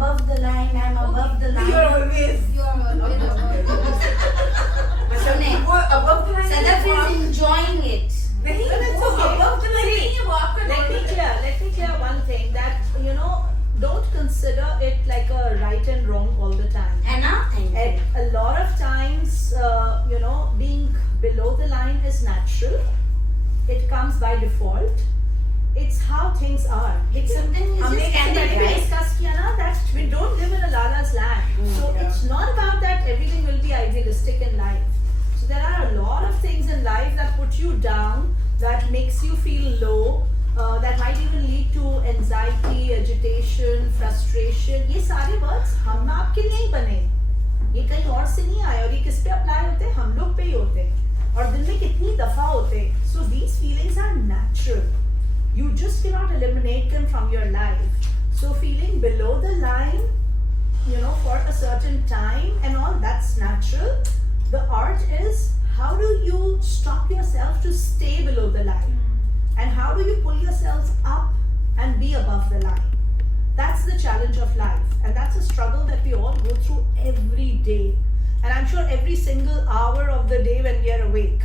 above the line, I'm above the line. You're always. Above the line. Sadaf is enjoying it. नहीं, वो above the line नहीं है, वो आपका Let me clear one thing, that don't consider it like a right and wrong all the time. And A lot of times, being below the line is natural. It comes by default. It's how things are. it's something you हमने just पहले भी standardize. discuss किया ना that we don't live in a lala's land. So it's not about that everything will be idealistic in life. So there are a lot of things in life that put you down, that makes you feel low, that might even lead to anxiety, agitation, frustration. ये सारे words हम आपके नहीं बने, ये कहीं और से नहीं आए, और ये किस पे अप्लाई होते हैं? हम लोग पे ही होते हैं, और दिन में कितनी दफा होते हैं. So these feelings are natural. You just cannot eliminate them from your life. So feeling below the line, for a certain time and all, that's natural. The art is, how do you stop yourself to stay below the line? And how do you pull yourselves up and be above the line? That's the challenge of life. And that's a struggle that we all go through every day. And I'm sure every single hour of the day when we are awake.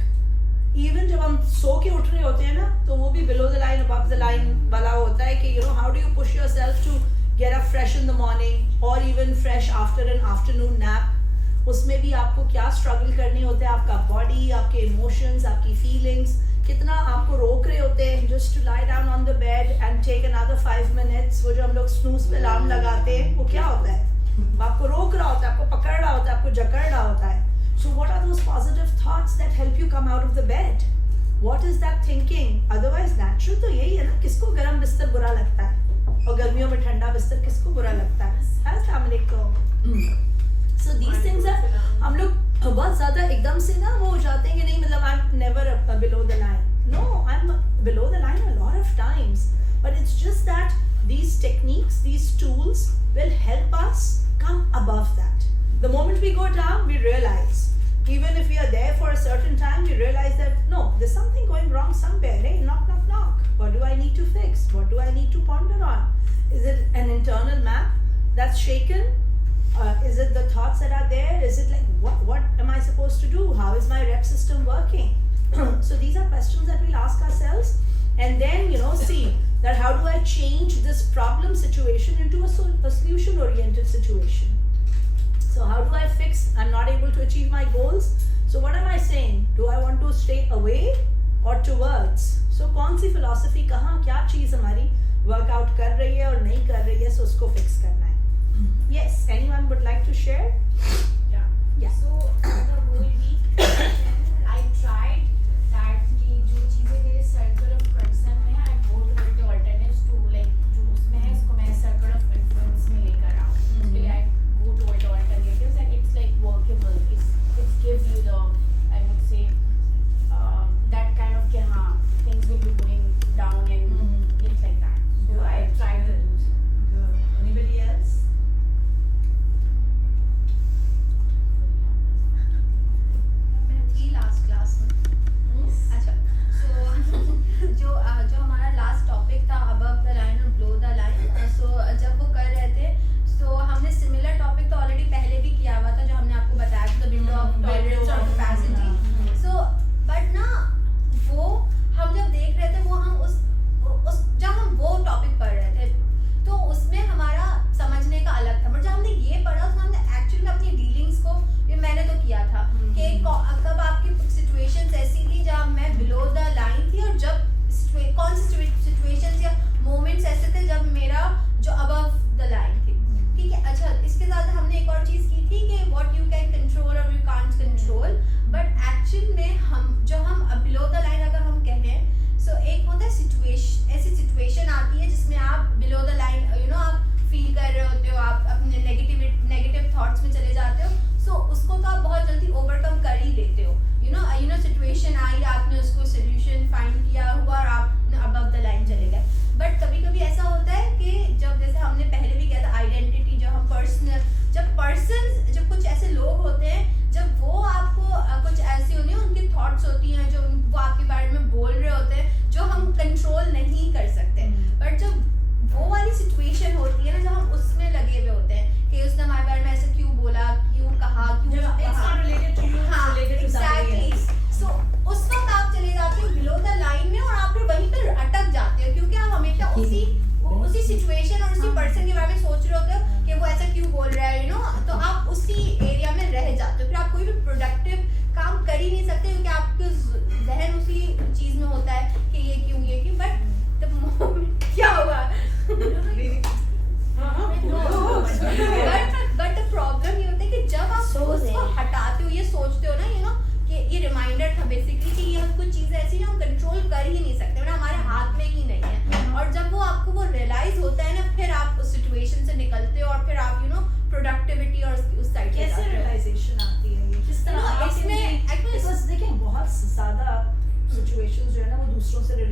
Even जब हम सो के उठ रहे होते हैं ना, तो वो भी below the line, above the line वाला होता है कि how do you push yourself to get up fresh in the morning or even fresh after an afternoon nap. उसमें भी आपको क्या struggle करने होते हैं, आपका body, आपके emotions, आपकी feelings, कितना आपको रोक रहे होते हैं just to lie down on the bed and take another 5 minutes. वो जो हम लोग snooze पे अलार्म लगाते हैं, वो क्या होता है? वो आपको रोक रहा होता है, आपको पकड़ रहा होता है, आपको जकड़ रहा होता है. So what are those positive thoughts that help you come out of the bed? What is that thinking? Otherwise natural तो यही है ना, किसको गर्म बिस्तर बुरा लगता है, और गर्मियों में ठंडा बिस्तर किसको बुरा लगता है? अस्सलाम वालेकुम. So these things are, हम लोग बहुत ज़्यादा एकदम से ना वो हो जाते हैं कि नहीं, मतलब I'm never below the line. No, I'm below the line a lot of times. But it's just that these techniques, these tools will help us come above that. The moment we go down, we realize, even if we are there for a certain time, we realize that no, there's something going wrong somewhere. Hey, knock, knock, knock. What do I need to fix? What do I need to ponder on? Is it an internal map that's shaken? Is it the thoughts that are there? Is it like, what am I supposed to do? How is my rep system working? So these are questions that we'll ask ourselves, and then see that how do I change this problem situation into a solution oriented situation. So how do I fix, I'm not able to achieve my goals? So what am I saying? Do I want to stay away or towards? So कौन सी philosophy कहाँ क्या चीज़ हमारी workout कर रही है और नहीं कर रही है, so उसको fix करना है. Yes, anyone would like to share? Yeah. So the whole week I tried that कि जो चीज़ें मेरे circle of concern में है, I go to the alternatives to like जो उसमें है उसको मैं circle of influence में लेकर आऊँ. उसके लिए I go toward the alternatives and it's like workable. It gives you the, I would say, that kind of कि हाँ things will be going down and things like that. So I tried to do. Good. Anybody else?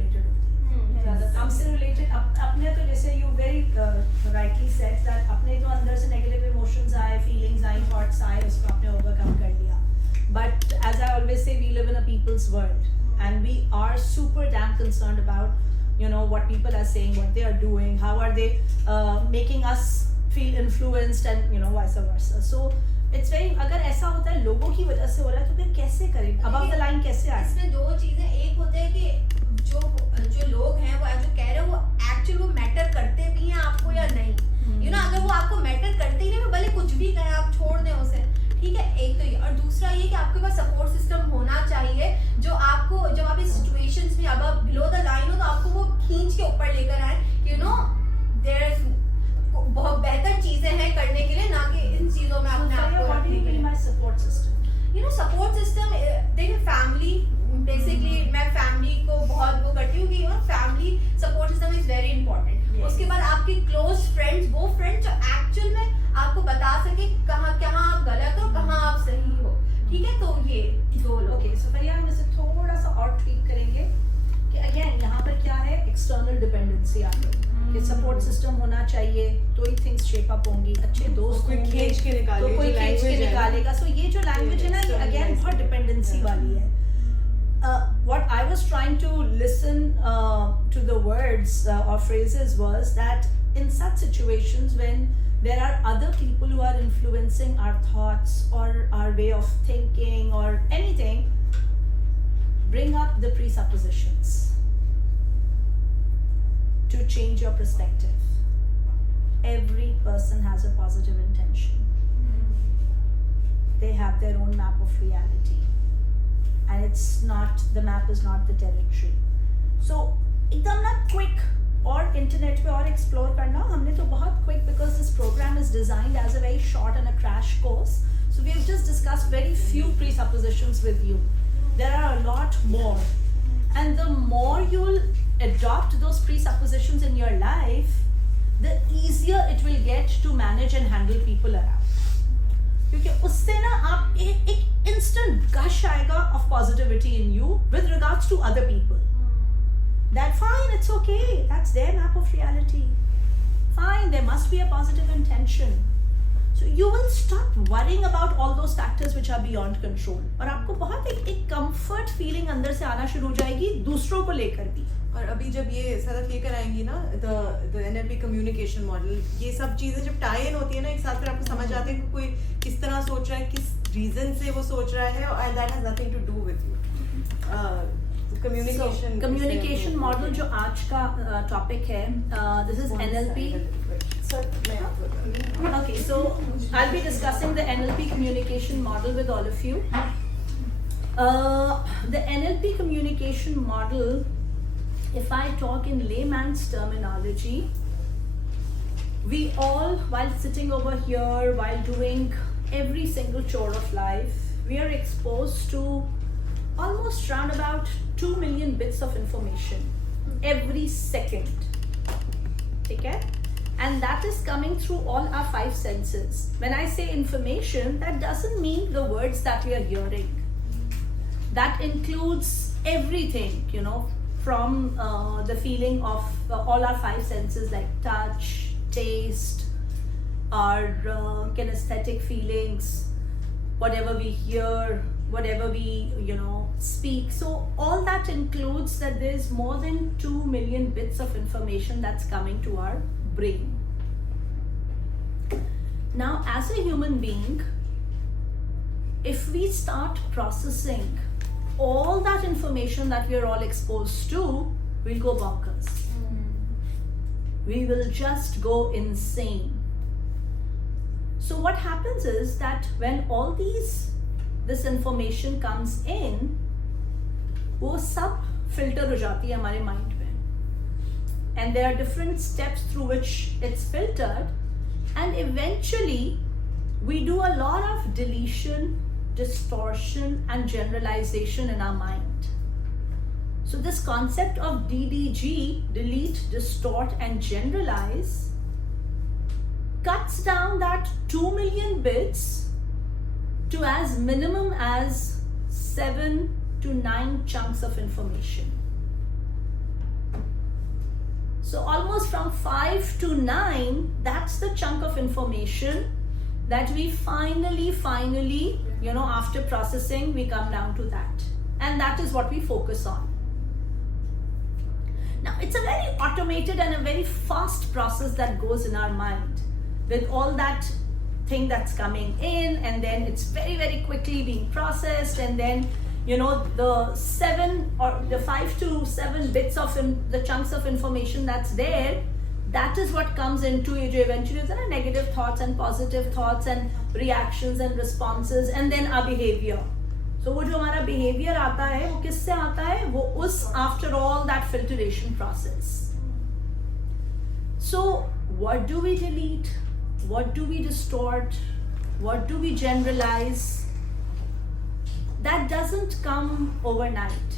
Related होती है, हमसे related अपने तो जैसे you very rightly said that अपने तो अंदर से नेगेटिव इमोशंस आए, फीलिंग्स आई, थॉट्स आए, उसको आपने ओवरकम कर लिया. But as I always say, we live in a people's world, and we are super damn concerned about what people are saying, what they are doing, how are they making us feel influenced, and vice versa. So it's very, अगर ऐसा होता है लोगों की वजह से हो रहा है तो फिर कैसे करें, above the line कैसे आए? इसमें दो चीजें, एक होता है कि जो लोग हैं वो जो कह रहे हैं वो एक्चुअली वो मैटर करते भी हैं आपको या नहीं. अगर वो आपको मैटर करते ही नहीं, भले कुछ भी कहें आप छोड़ दें उसे, ठीक है. एक तो ये, और दूसरा ये कि आपके पास सपोर्ट सिस्टम होना चाहिए जो आपको जब आप इस सिचुएशंस में अब बिलो द लाइन हो तो आपको वो खींच के ऊपर लेकर आए. देयर बहुत बेहतर चीजें हैं करने के लिए, ना कि इन चीजों में अपने आप को रखने के लिए. सपोर्ट सिस्टम सपोर्ट सिस्टम देखिए, फैमिली बेसिकली मैं फैमिली को बहुत वो करती हूँ कि family support system is very important. उसके बाद आपके क्लोज फ्रेंड्स, वो फ्रेंड्स जो एक्चुअल में आपको बता सके कहाँ आप गलत हो, कहाँ आप सही हो, ठीक है. तो ये दो लोग. ओके, सो भैया हम इसे थोड़ा सा और ट्वीक करेंगे कि अगेन यहाँ पर क्या है, एक्सटर्नल डिपेंडेंसी आ गई कि सपोर्ट सिस्टम होना चाहिए तो ही थिंग्स शेप अप होंगी, अच्छे दोस्त कोई होंगे खींच के निकाले, तो कोई जो खींच के language है। निकालेगा. सो ये जो लैंग्वेज है ना, ये External अगेन बहुत डिपेंडेंसी वाली है. What I was trying to listen to the words or phrases was that in such situations when there are other people who are influencing our thoughts or our way of thinking or anything, bring up the presuppositions to change your perspective. Every person has a positive intention. They have their own map of reality. And it's not, the map is not the territory. So एकदम ना quick और internet पे और explore करना, हमने तो बहुत quick because this program is designed as a very short and a crash course. So we've just discussed very few presuppositions with you. There are a lot more. And the more you'll adopt those presuppositions in your life, the easier it will get to manage and handle people around. क्योंकि उससे ना आप एक instant gush आएगा of positivity in you with regards to other people. That fine, it's okay, that's their map of reality. Fine, there must be a positive intention. So you will stop worrying about all those factors which are beyond control. और आपको बहुत एक comfort feeling अंदर से आना शुरू हो जाएगी दूसरों को लेकर भी. और अभी जब ये सदफ ये कराएंगी ना द NLP कम्युनिकेशन मॉडल, ये सब चीजें जब टाई इन होती है ना एक साथ, फिर आपको समझ आते हैं कि कोई किस तरह सोच रहा है, किस रीजन से वो सोच रहा है, and that has nothing to do with you. Communication model जो आज का टॉपिक है, this is NLP. Okay, so I'll be discussing the NLP communication model with all of you. The NLP communication model, if I talk in layman's terminology, we all, while sitting over here, while doing every single chore of life, we are exposed to almost round about 2 million bits of information every second. Okay? And that is coming through all our 5 senses. When I say information, that doesn't mean the words that we are hearing. That includes everything, from the feeling of all our 5 senses like touch, taste, our kinesthetic feelings, whatever we hear, whatever we speak. So all that includes that there's more than 2 million bits of information that's coming to our brain. Now, as a human being, if we start processing all that information that we are all exposed to, we'll go bonkers. We will just go insane. So what happens is that when all this information comes in, वो सब filter हो जाती है हमारे mind में. And there are different steps through which it's filtered, and eventually we do a lot of deletion, distortion and generalization in our mind. So this concept of DDG, delete, distort and generalize, cuts down that 2 million bits to as minimum as 7 to 9 chunks of information. So almost from 5 to 9, that's the chunk of information that we finally, after processing, we come down to that. And that is what we focus on. Now, it's a very automated and a very fast process that goes in our mind with all that thing that's coming in, and then it's very quickly being processed, and then the 7 or the 5 to 7 bits of the chunks of information that's there, that is what comes into ये जो eventually होता है ना, negative thoughts and positive thoughts and reactions and responses, and then our behavior. So वो जो हमारा behavior आता है वो किससे आता है? वो उस after all that filtration process. So what do we delete? What do we distort? What do we generalize? That doesn't come overnight.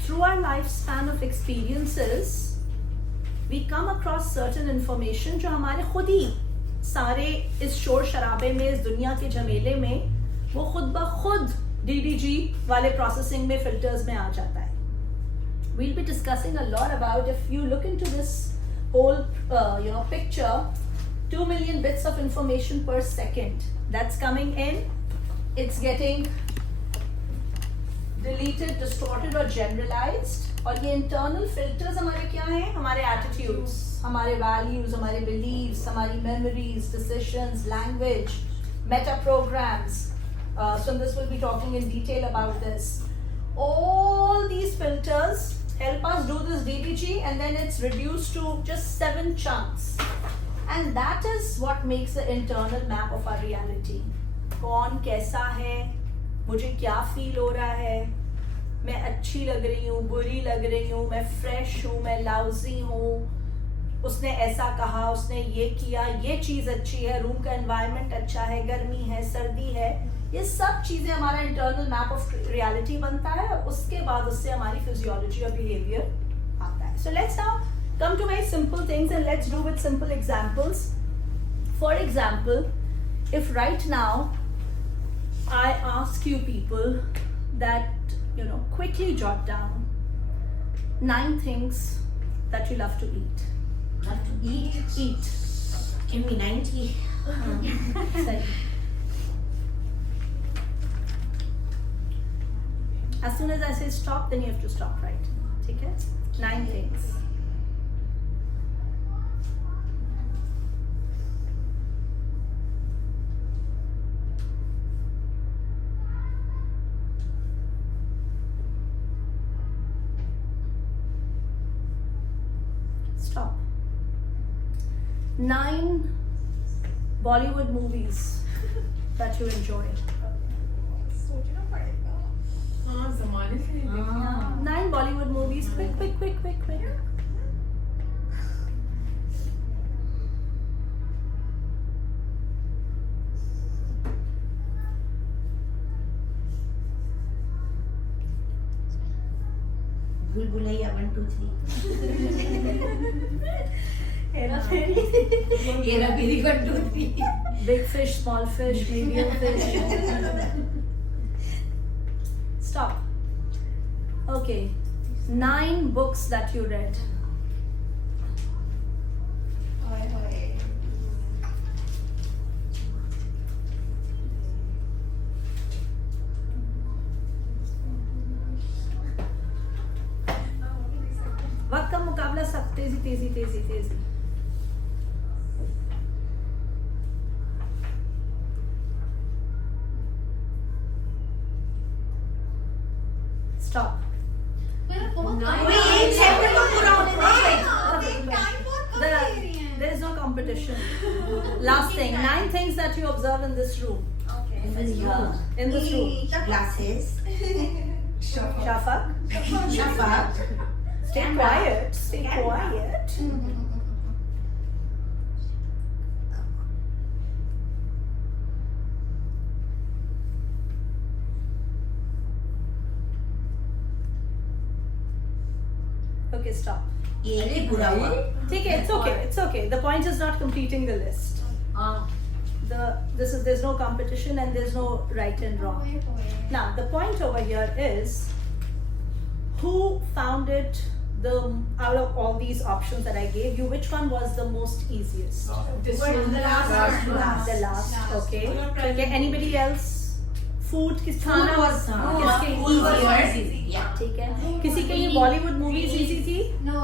Through our lifespan of experiences, we come across certain information जो हमारे खुद ही सारे इस शोर शराबे में, इस दुनिया के झमेले में, वो खुद ब खुद DDG वाले processing में, filters में आ जाता है. We'll be discussing a lot about, if you look into this whole picture, 2 million bits of information per second that's coming in. It's getting deleted, distorted or generalized. और ये internal filters हमारे क्या हैं? हमारे attitudes, हमारे values, हमारे beliefs, हमारी memories, decisions, language, meta programs. Sundar will be talking in detail about this. All these filters help us do this DDG, and then it's reduced to just 7 chunks. And that is what makes the internal map of our reality. कौन कैसा है, मुझे क्या feel हो रहा है, मैं अच्छी लग रही हूँ, बुरी लग रही हूँ, मैं फ्रेश हूँ, मैं लाउजी हूँ, उसने ऐसा कहा, उसने ये किया, ये चीज़ अच्छी है, रूम का एनवायरनमेंट अच्छा है, गर्मी है, सर्दी है, ये सब चीज़ें हमारा इंटरनल मैप ऑफ रियलिटी बनता है, और उसके बाद उससे हमारी फिजियोलॉजी और बिहेवियर आता है. So let's now come to very simple things, and let's do with simple examples. For example, if right now I ask you people that, quickly jot down 9 things that you love to eat. Love to eat. Eat. Give me 90. Sorry. As soon as I say stop, then you have to stop, right? ठीक है? 9 things. Stop. 9 Bollywood movies that you enjoy. हाँ, ज़माने से नहीं देखी. 9 Bollywood movies. Quick. भूल भुलैया 1 2 3. हेरा फेरी. हेरा फेरी 1 2 3. Big fish, small fish, medium fish. Stop. Okay. 9 books that you read. वक्त का मुकाबला सब तेजी. Stop. There is no competition. Last thing, 9 things that you observe in this room. In this room. Glasses. Shafaq. Stay quiet. Okay, stop. ये बुरा हुआ. ठीक है, it's okay. The point is not completing the list. There's no competition and there's no right and wrong. Now the point over here is, who found it out of all these options that I gave you, which one was the most easiest? This one, the last. The last. Okay. Okay. Anybody else? Food किस Food खाना was किसके easier. Yeah. ठीक है. किसी के लिए Bollywood movies easy थी? No.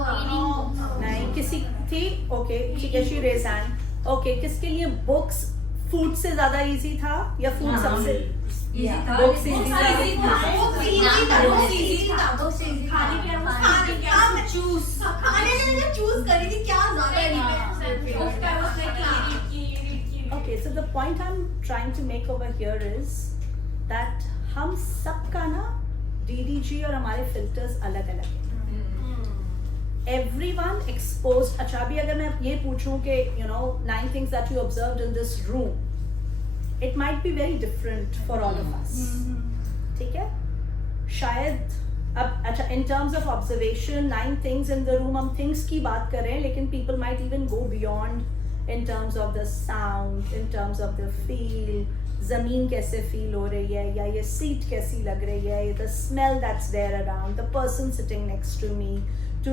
नहीं. किसी थी? ओके. ठीक है. She raised hand. ओके. किसके लिए बुक्स फूड से ज्यादा इजी था या फूड सबसे? बुक्स इजी था. Okay, so the point I'm trying to make over here is that हम सबका ना DDG और हमारे filters अलग अलग हैं. Everyone exposed. अच्छा अभी अगर मैं ये पूछूं कि 9 things that you observed in this room, it might be very different for all of us. ठीक है? शायद अब अच्छा in terms of observation 9 things in the room हम things की बात कर रहे हैं लेकिन people might even go beyond in terms of the sound, in terms of the feel, ज़मीन कैसे feel हो रही है या ये seat कैसी लग रही है, the smell that's there around, the person sitting next to me, to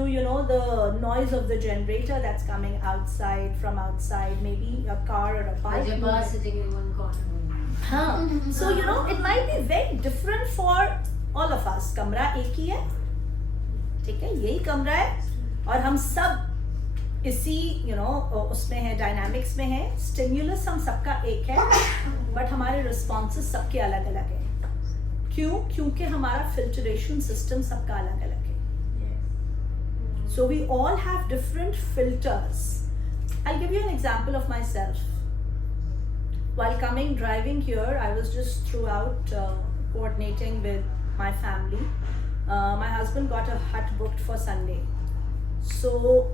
the noise of the generator that's coming outside from outside, maybe a car or a bike. The bar sitting in one corner. हाँ, so it might be very different for all of us. कमरा एक ही है, ठीक है, यही कमरा है और हम सब इसी उसमें है, डायनामिक्स में है. स्टिम्युलस हम सबका एक है बट हमारे रिस्पॉन्सेस सबके अलग अलग हैं. क्यों? क्योंकि हमारा फिल्टरेशन सिस्टम सबका अलग अलग है. So we all have different filters. I'll give you an example of myself. While driving here, I was just throughout coordinating with my family. My husband got a hut booked for Sunday. So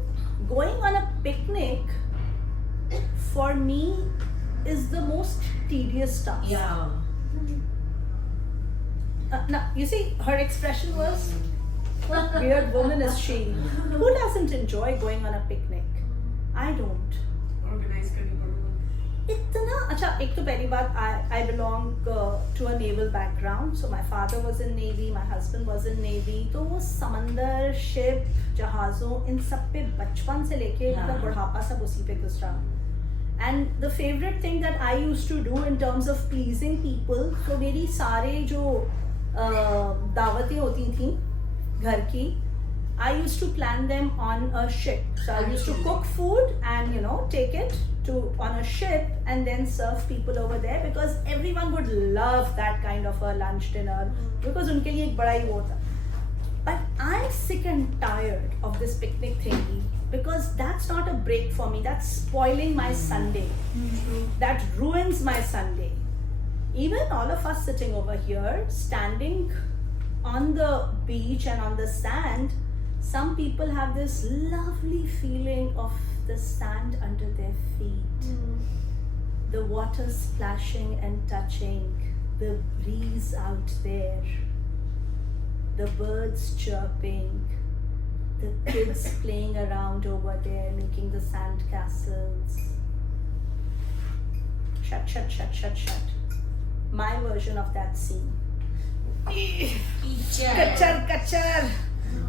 going on a picnic for me is the most tedious task. Yeah. Now, you see, her expression was, what weird woman is she? Who doesn't enjoy going on a picnic? I don't. इतना अच्छा. एक तो पहली बात, I belong to a naval background, so my father was in Navy, my husband was in Navy. तो वो समंदर, ship, जहाज़ों, इन सब पे बचपन से लेके मतलब बुढ़ापा सब उसी पे गुजरा. And the favorite thing that I used to do in terms of pleasing people, तो मेरी सारे जो दावतें होती थी घर की, I used to plan them on a ship. So I used to cook food and take it on a ship and then serve people over there because everyone would love that kind of a lunch dinner because उनके लिए एक बड़ा ही वो था. But I'm sick and tired of this picnic thingy because that's not a break for me. That's spoiling my Sunday. That ruins my Sunday. Even all of us sitting over here, standing on the beach and on the sand, some people have this lovely feeling of the sand under their feet, the water splashing and touching, the breeze out there, the birds chirping, the kids playing around over there, making the sand castles. Shut, shut, shut, shut, shut. My version of that scene. कच्चर कच्चर,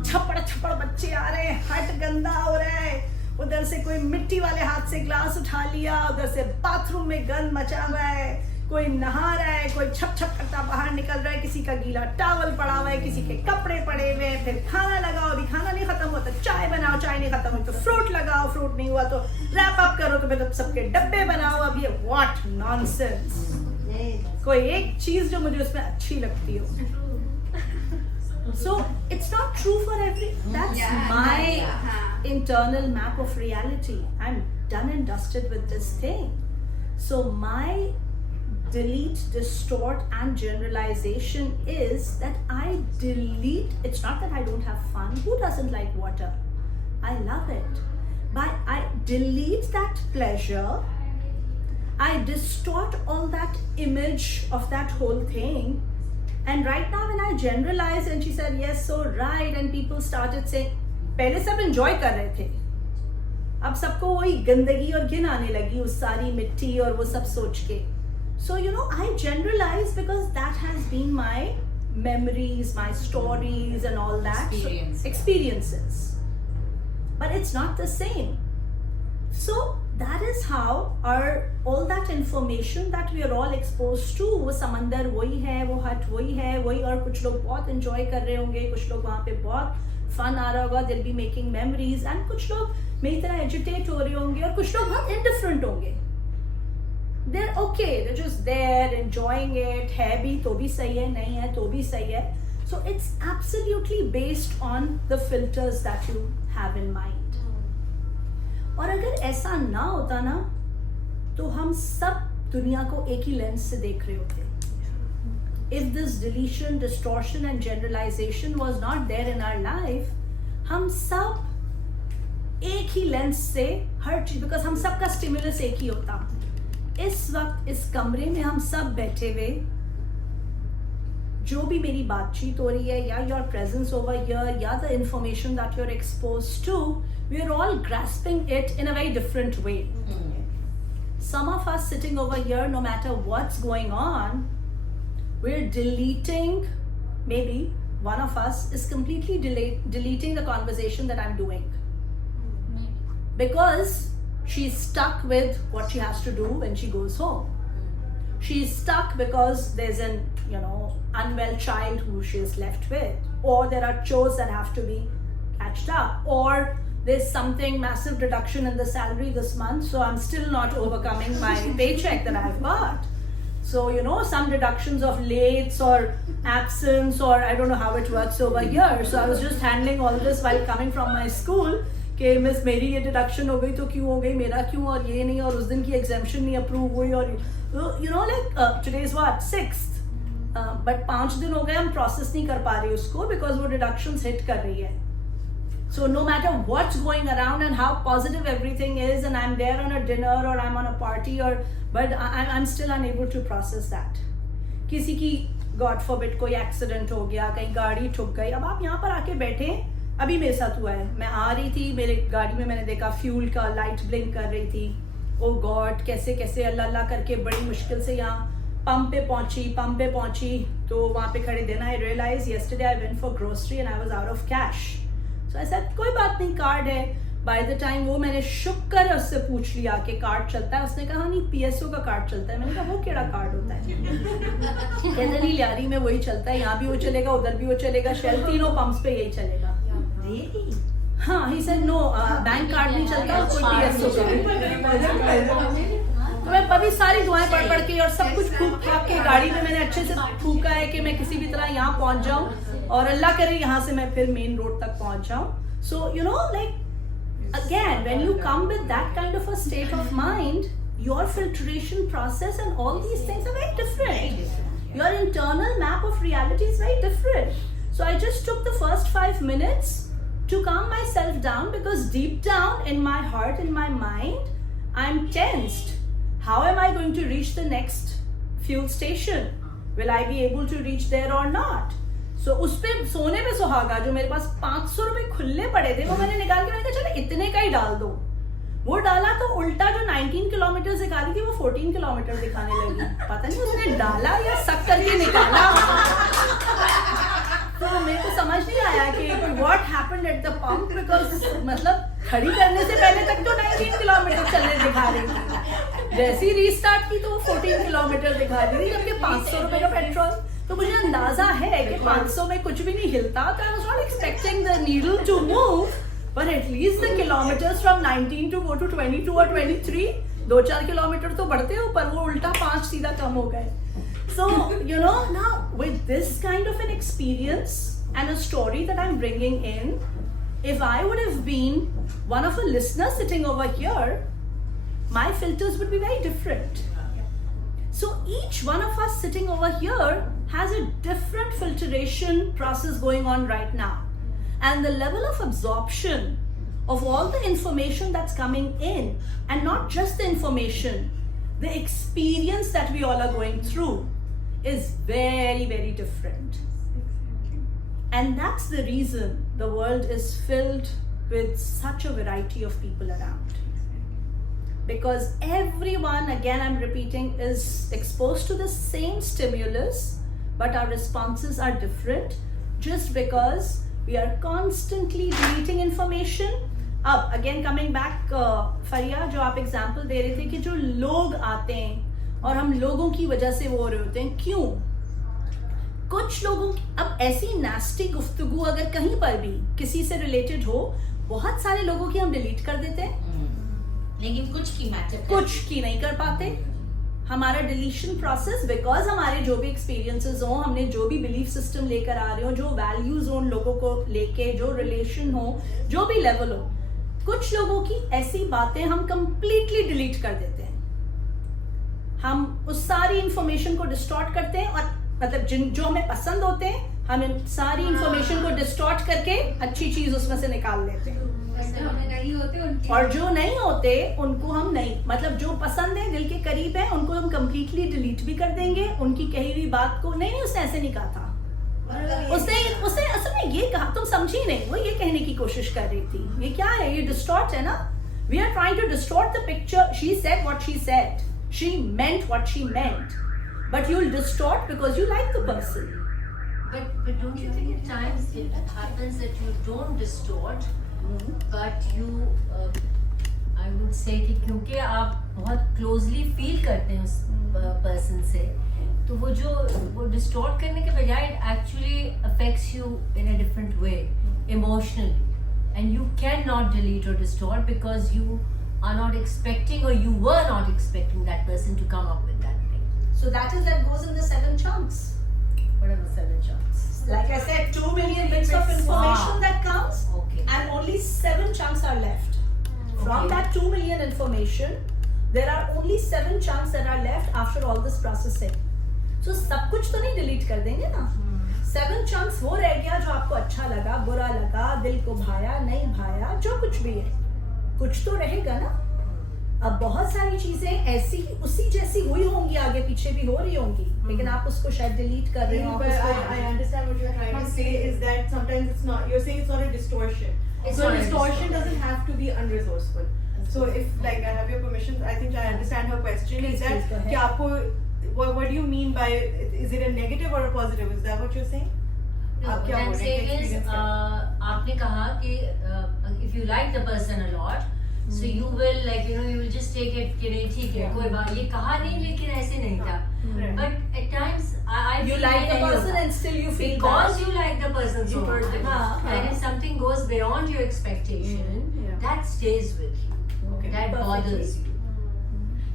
छपड़ छपड़ बच्चे आ रहे हैं, हट गंदा हो रहा है, उधर से कोई मिट्टी वाले हाथ से ग्लास उठा लिया, उधर से बाथरूम में गंद मचा हुआ है, कोई नहा रहा है, कोई छप छप करता बाहर निकल रहा है, किसी का गीला टॉवल पड़ा हुआ है, किसी के कपड़े पड़े हुए हैं, फिर खाना लगाओ, अभी खाना नहीं खत्म हुआ तो चाय बनाओ, चाय नहीं खत्म हुई तो फ्रूट लगाओ, फ्रूट नहीं हुआ तो रैप अप करो, तो फिर सबके डब्बे बनाओ. अब ये व्हाट नॉनसेंस. कोई एक चीज जो मुझे उसमें अच्छी लगती हो. So it's not true for every. That's my internal map of reality. I'm done and dusted with this thing. So my delete, distort and generalization is that I delete. It's not that I don't have fun. Who doesn't like water? I love it. But I delete that pleasure. I distort all that image of that whole thing. And right now when I generalize, and she said, yes, so right, and people started saying, पहले सब enjoy कर रहे थे, अब सबको वही गंदगी और घिन आने लगी उस सारी मिट्टी और वो सब सोच के. So I generalize because that has been my memories, my stories and all that. Experiences. but it's not the same. So that is how all that information that we are all exposed to, वो समंदर वही है, वो हट वही है, वही, और कुछ लोग बहुत enjoy कर रहे होंगे, कुछ लोग वहाँ पे बहुत fun आ रहा होगा, they'll be making memories, and कुछ लोग मेरी तरह agitate हो रहे होंगे, और कुछ लोग बहुत indifferent होंगे. They're okay, they're just there enjoying it, है भी तो भी सही है, नहीं है तो भी सही है. So it's absolutely based on the filters that you have in mind. और अगर ऐसा ना होता ना, तो हम सब दुनिया को एक ही लेंस से देख रहे होते. If this deletion, distortion and generalization was not there in our life, हम सब एक ही लेंस से हर चीज, बिकॉज हम सब का स्टिमुलस एक ही होता. इस वक्त इस कमरे में हम सब बैठे हुए, जो भी मेरी बातचीत हो रही है, या योर प्रेजेंस ओवर हियर, या the information that you are exposed to, we are all grasping it in a very different way. Some of us sitting over here, no matter what's going on, we're deleting, maybe one of us is completely deleting the conversation that I'm doing. Because she's stuck with what she has to do when she goes home. She's stuck because there's an, unwell child who she's left with, or there are chores that have to be catched up, or there's something massive reduction in the salary this month, so I'm still not overcoming my paycheck that I've got. So, some reductions of lates or absence, or I don't know how it works over here. So I was just handling all this while coming from my school. कि miss मेरी ये deduction हो गई तो क्यों हो गई, मेरा क्यों, और ये नहीं, और उस दिन की एग्जेम्पशन नहीं अप्रूव हुई, और like today is what 6th, but 5 दिन हो गए हम प्रोसेस नहीं कर पा रहे उसको, बिकॉज वो डिडक्शंस हिट कर रही है. So no matter what's going around and how positive everything is, and I'm there on a dinner or I'm on a party, but I'm still unable to process that. किसी की God forbid कोई accident हो गया, कहीं गाड़ी ठुक गई. अब आप यहाँ पर आके बैठे, अभी मेरे साथ हुआ है, मैं आ रही थी, मेरे गाड़ी में मैंने देखा फ्यूल का लाइट ब्लिंक कर रही थी. ओ गॉड, कैसे कैसे अल्लाह अल्लाह करके बड़ी मुश्किल से यहाँ पंप पे पहुंची, तो वहाँ पे खड़े. Then I realise yesterday I went for grocery and I was out of cash. So I said, कोई बात नहीं, कार्ड है. बाय द टाइम वो मैंने शुक्र उससे पूछ लिया कि कार्ड चलता है. उसने कहा नहीं, PSO का कार्ड चलता है. मैंने कहा वो केड़ा कार्ड होता है? कहते नहीं, लियारी में वही चलता है, यहाँ भी वो चलेगा, उधर भी वो चलेगा, शेल तीनों पंप्स पे यही चलेगा. हाँ, he said no, bank card नहीं चलता, कोई PSO का. तो मैं अभी सारी दुआएं पढ़ के और सब कुछ फूक फाक के गाड़ी में मैंने अच्छे से फूका है कि मैं किसी भी तरह यहाँ पहुंच जाऊँ, और अल्लाह करे यहाँ से मैं फिर मेन रोड तक पहुंच जाऊँ. So like again, when you come with that kind of a state of mind, your filtration process and all these things are very different. Your internal map of reality is very different. So I just took the first 5 minutes to calm myself down, because deep down in my heart, in my mind, I'm tensed. How am I going to reach the next fuel station? Will I be able to reach there or not? So उस पे सोने पे सुहागा, जो मेरे पास 500 रुपए खुले पड़े थे, वो मैंने निकाल के, मैंने कहा चलो इतने का ही डाल दो. वो डाला तो उल्टा जो 19 किलोमीटर दिखा रही थी वो 14 किलोमीटर दिखाने लगी. पता नहीं उसने डाला या सक करके निकाला. तो मेरे को समझ नहीं आया कि what happened at the pump, because मतलब खड़ी करने से पहले तक तो 19 किलोमीटर चलने दिखा रही थी. जैसे ही रीस्टार्ट की तो वो 14 किलोमीटर दिखा रही थी, जबकि 500 रुपए का पेट्रोल. तो मुझे अंदाजा है कि 500 में कुछ भी नहीं हिलता. तो I was not expecting the needle to move, but at least the kilometers from 19 to go to 22 or 23, 2-4 kilometre तो बढ़ते हो, पर वो उल्टा 5 सीधा कम हो गए. So, now with this kind of an experience and a story that I'm bringing in, if I would have been one of a listener sitting over here, my filters would be very different. So each one of us sitting over here has a different filtration process going on right now. And the level of absorption of all the information that's coming in, and not just the information, the experience that we all are going through is very, very different. And that's the reason the world is filled with such a variety of people around. Because everyone, again I'm repeating, is exposed to the same stimulus, but our responses are different, just because we are constantly deleting information, अब again coming back फरिया, जो आप example दे रहे थे कि जो लोग आते हैं और हम लोगों की वजह से वो हो रहे होते हैं, क्यों? कुछ लोगों की अब ऐसी नास्टी गुफ्तगू अगर कहीं पर भी किसी से रिलेटेड हो, बहुत सारे लोगों की हम डिलीट कर देते हैं, लेकिन कुछ की मैटर कुछ की नहीं कर पाते. हमारा डिलीशन प्रोसेस बिकॉज हमारे जो भी एक्सपीरियंसेस हो, हमने जो भी बिलीफ सिस्टम लेकर आ रहे हो, जो वैल्यूज हो उन लोगों को लेके, जो रिलेशन हो, जो भी लेवल हो, कुछ लोगों की ऐसी बातें हम कंप्लीटली डिलीट कर देते हैं. हम उस सारी इंफॉर्मेशन को डिस्टॉर्ट करते हैं और मतलब जो हमें पसंद होते हैं, हम इन सारी इंफॉर्मेशन को डिस्टॉर्ट करके अच्छी चीज उसमें से निकाल लेते हैं. हमें नहीं होते उनके, और जो नहीं होते उनको हम नहीं, मतलब जो पसंद है, दिल के करीब है, उनको हम कंप्लीटली डिलीट भी कर देंगे. उनकी कही हुई बात को नहीं उसने ऐसे नहीं कहा था, उसने असल में ये कहा, तुम समझी नहीं, वो ये कहने की कोशिश कर रही थी. ये क्या है? ये डिस्टॉर्ट है ना. We are trying to distort the picture. She said what she said, she meant what she meant, but you will distort because you like the person. But don't you think at times it happens that you don't distort, but you, I would say कि क्योंकि आप बहुत closely feel करते हैं उस person से, तो वो distort करने के बजाय it actually affects you in a different way, emotionally, and you cannot delete or distort because you are not expecting, or you were not expecting that person to come up with that thing. So that goes in the 7 chunks. What are the 7 chunks? Like I said, 2 million bits of information Wow. that comes, Okay. and only 7 chunks are left. From Okay. that 2 million information, there are only 7 chunks that are left after all this processing. So सब कुछ तो नहीं delete कर देंगे ना. 7 chunks वो रह गया जो आपको अच्छा लगा, बुरा लगा, दिल को भाया, नहीं भाया, जो कुछ भी है, कुछ तो रहेगा ना. अब बहुत सारी चीजें ऐसी उसी जैसी हुई होंगी, आगे पीछे भी हो रही होंगी, लेकिन आप उसको शायद डिलीट कर रहे हो. आप But उसको- I understand what you're trying to say is that sometimes it's not, you're saying it's not a distortion. It's So not a distortion distortion. doesn't have to be unresourceful. So if, like, I have your permission, I think I understand her question. Please, Is that please, go ahead. कि आपको, what do you mean by, is it a negative or a positive? Is that what you're saying? No, आप what क्या I'm बोल रहे saying हैं? is, Experience क्या? आपने कहा कि if you like the person a lot, so you will like you will just take it कि नहीं ठीक है, कोई बात, ये कहा नहीं लेकिन ऐसे नहीं था. Right. But at times I You feel like the that person and still you feel because bad. you like the person so much, हाँ, and if हाँ. something goes beyond your expectation, Yeah. that stays with you. Okay. That Perfectly. bothers you.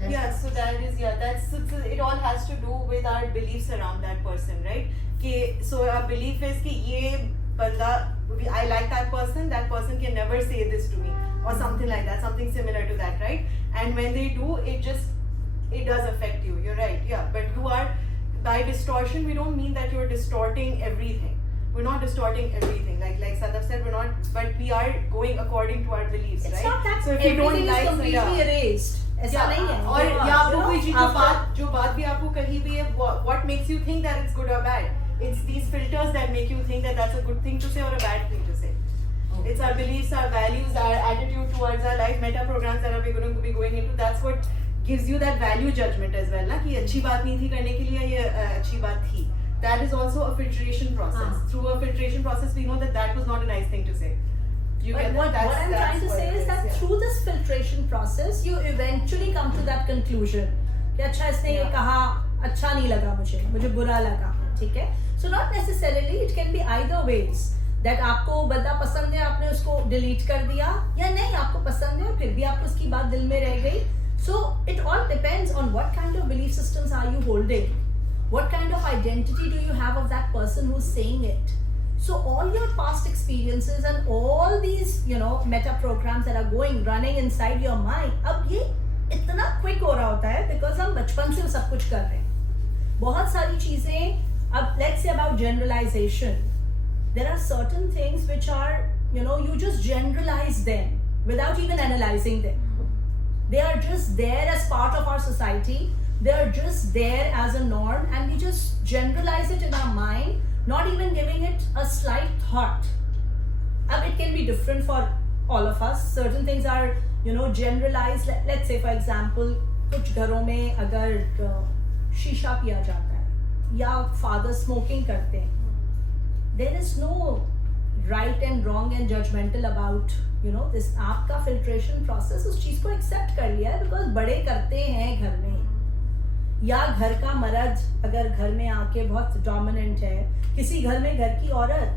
That's- Yeah, so that is, that's so it all has to do with our beliefs around that person, right? कि so our belief is कि ये बंदा, I like that person can never say this to me, or something like that, something similar to that, right? And when they do, it does affect you. You're right, yeah. But you are, by distortion, we don't mean that you're distorting everything. We're not distorting everything. Like Sadaf said, we're not, but we are going according to our beliefs, It's right? not that so if you don't everything is like, completely erased. ऐसा नहीं है. और You या know, आपको कोई चीज after- जो बात भी आपको कही हुई है, what makes you think that it's good or bad? It's these filters that make you think that that's a good thing to say or a bad thing to say. Okay. It's our beliefs, our values, our attitude towards our life, meta programs that are we going to be going into. That's what gives you that value judgment as well, ना कि अच्छी बात नहीं थी करने के लिए, ये अच्छी बात थी. That is also a filtration process. Through a filtration process, we know that that was not a nice thing to say. You But get what that? I'm trying to what say it is that yeah. through this filtration process, you eventually come to that conclusion कि अच्छा इसने ये कहा, अच्छा नहीं लगा मुझे बुरा लगा, ठीक है? So not necessarily, it can be either ways. That आपको बंदा पसंद है, आपने उसको delete कर दिया, या नहीं आपको पसंद है और फिर भी आपको उसकी बात दिल में रह गई. So it all depends on what kind of belief systems are you holding. What kind of identity do you have of that person who's saying it? So all your past experiences and all these, meta programs that are running inside your mind, अब ये इतना quick हो रहा होता है because हम बचपन से सब कुछ कर रहे हैं. बहुत सारी चीजें, अब let's say about generalization. There are certain things which are, you just generalize them without even analyzing them. They are just there as part of our society. They are just there as a norm, and we just generalize it in our mind, not even giving it a slight thought. It can be different for all of us. Certain things are, generalized. Let's say, for example, कुछ घरों में अगर शीशा पिया जाता है या father smoking करते हैं, there is no right and wrong and judgmental about this. आपका filtration process उस चीज को accept कर लिया है because बड़े करते हैं घर में, या घर का मर्द अगर घर में आके बहुत dominant है, किसी घर में घर की औरत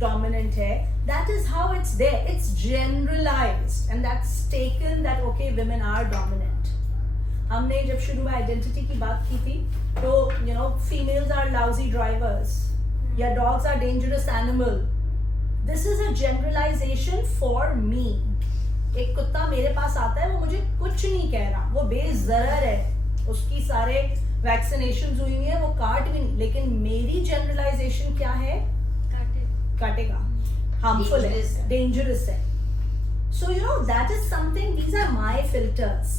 dominant है, that is how it's there. It's generalized and that's taken that okay, women are dominant. हमने जब शुरू में आइडेंटिटी की बात की थी तो females are lousy drivers या dogs are dangerous animal. This is a generalization for me. एक कुत्ता मेरे पास आता है, वो मुझे कुछ नहीं कह रहा, वो बेज़रर है, उसकी सारे वैक्सीनेशन हुई हुई है, वो काट भी नहीं, लेकिन मेरी जनरलाइजेशन क्या है? काटेगा, हार्मफुल है, डेंजरस है. So that is something, these are my filters.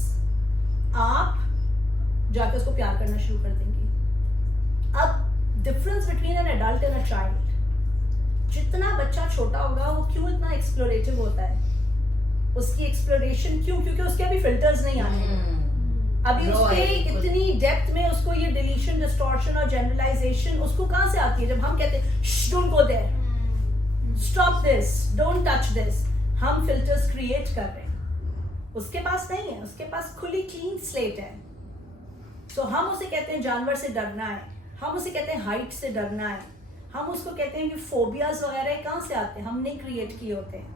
आप जाकर उसको प्यार करना शुरू कर देंगे. अब difference between an adult and a child, जितना बच्चा छोटा होगा वो क्यों इतना एक्सप्लोरेटिव होता है? उसकी एक्सप्लोरेशन क्यों? क्योंकि उसके अभी फिल्टर्स नहीं आए हैं. अभी उसके इतनी डेप्थ में उसको ये डिलीशन, डिस्टॉर्शन और जनरलाइजेशन उसको कहाँ से आती है? जब हम कहते हैं don't go there, stop this, don't touch this, हम फिल्टर्स क्रिएट कर रहे हैं. उसके पास नहीं है, उसके पास खुली क्लीन स्लेट है. तो हम उसे कहते हैं जानवर से डरना है, हम उसे कहते हैं हाइट से डरना है, हम उसको कहते हैं कि फोबियाज वगैरह कहाँ से आते हैं? हमने क्रिएट किए होते हैं.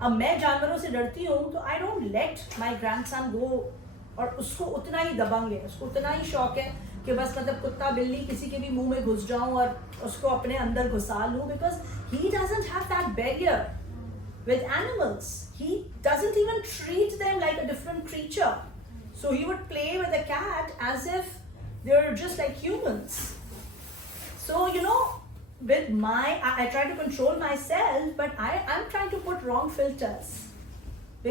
अब मैं जानवरों से डरती हूँ तो I don't let my grandson go, और उसको उतना ही दबंग है, उसको उतना ही शौक है कि बस मतलब कुत्ता बिल्ली किसी के भी मुंह में घुस जाऊं और उसको अपने अंदर घुसा लूं, because he doesn't have that barrier with animals. He doesn't even treat them like a different creature. So he would play with a cat as if they're just like humans. So with I try to control myself, but I'm trying to put wrong filters,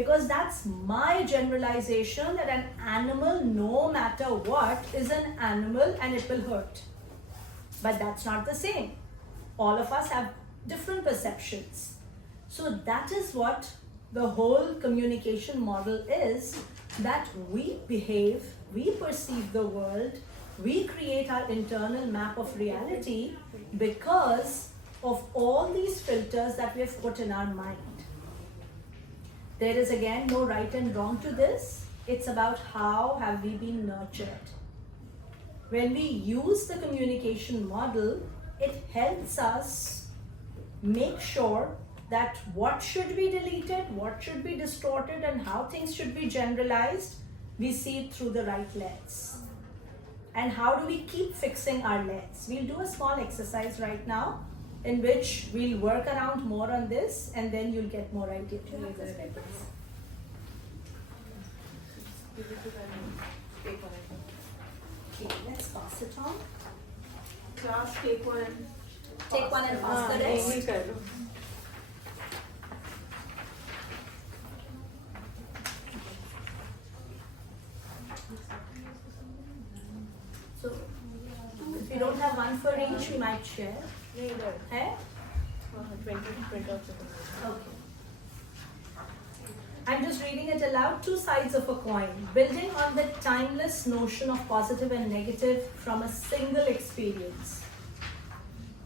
because that's my generalization that an animal, no matter what, is an animal and it will hurt. But that's not the same. All of us have different perceptions. So that is what the whole communication model is, that we behave, we perceive the world, we create our internal map of reality because of all these filters that we have put in our mind. There is again no right and wrong to this. It's about how have we been nurtured. When we use the communication model, it helps us make sure that what should be deleted, what should be distorted, and how things should be generalized, we see it through the right lens. And how do we keep fixing our lens? We'll do a small exercise right now in which we'll work around more on this, and then you'll get more idea. Okay, let's pass it on. Class, take one and Take one and pass the rest. So, if we don't have one for each, we might share. नहीं इधर है? 20 Okay. I'm just reading it aloud. Two sides of a coin. Building on the timeless notion of positive and negative from a single experience.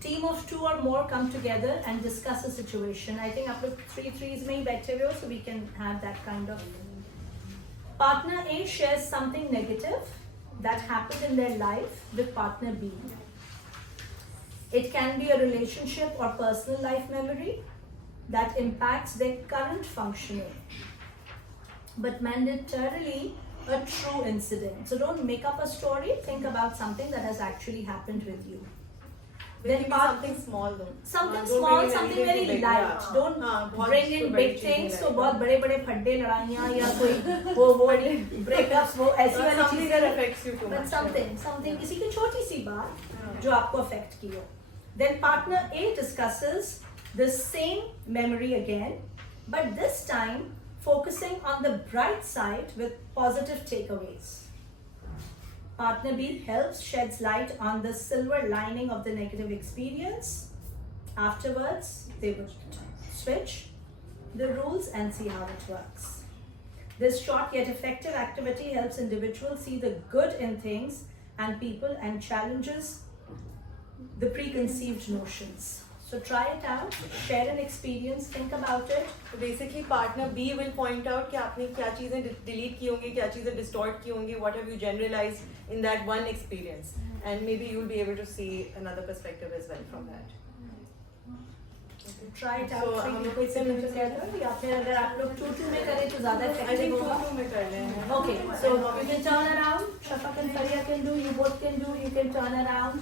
Team of two or more come together and discuss a situation. I think up to 3 threes में ही बैठे हुए हो, so we can have that kind of. Partner A shares something negative that happened in their life with partner B. It can be a relationship or personal life memory that impacts their current functioning, but mandatorily a true incident. So don't make up a story, think about something that has actually happened with you. Then something small though. Something Don't small, bring in something anything very big, light. yeah. Don't बहुत bring in बड़ी big चीज़ things. नहीं तो लाएगा. बहुत बड़े बड़े फड्डे लड़ाइयाँ या कोई वो breakups वो ऐसी वाली Something that चीज़ें. affects you too But much. something किसी की छोटी सी बात जो आपको affect की हो. Then partner A discusses the same memory again, but this time focusing on the bright side with positive takeaways. Partner B helps sheds light on the silver lining of the negative experience. Afterwards, they would switch the rules and see how it works. This short yet effective activity helps individuals see the good in things and people and challenges the preconceived notions. So try it out, share an experience, think about it. तो basically partner B will point out कि आपने क्या चीज़ें delete की होंगी, क्या चीज़ें distort की होंगी, what have you generalised in that one experience, and maybe you will be able to see another perspective as well from that. Try it out. So, हम लोग इसे मिल together या फिर अगर आप लोग 2-2 में करें तो ज़्यादा आई effective थिंक होगा. 2-2 में कर रहे हैं. Okay, so you can turn around. Shafaq and Faria can do. You both can do. You can turn around.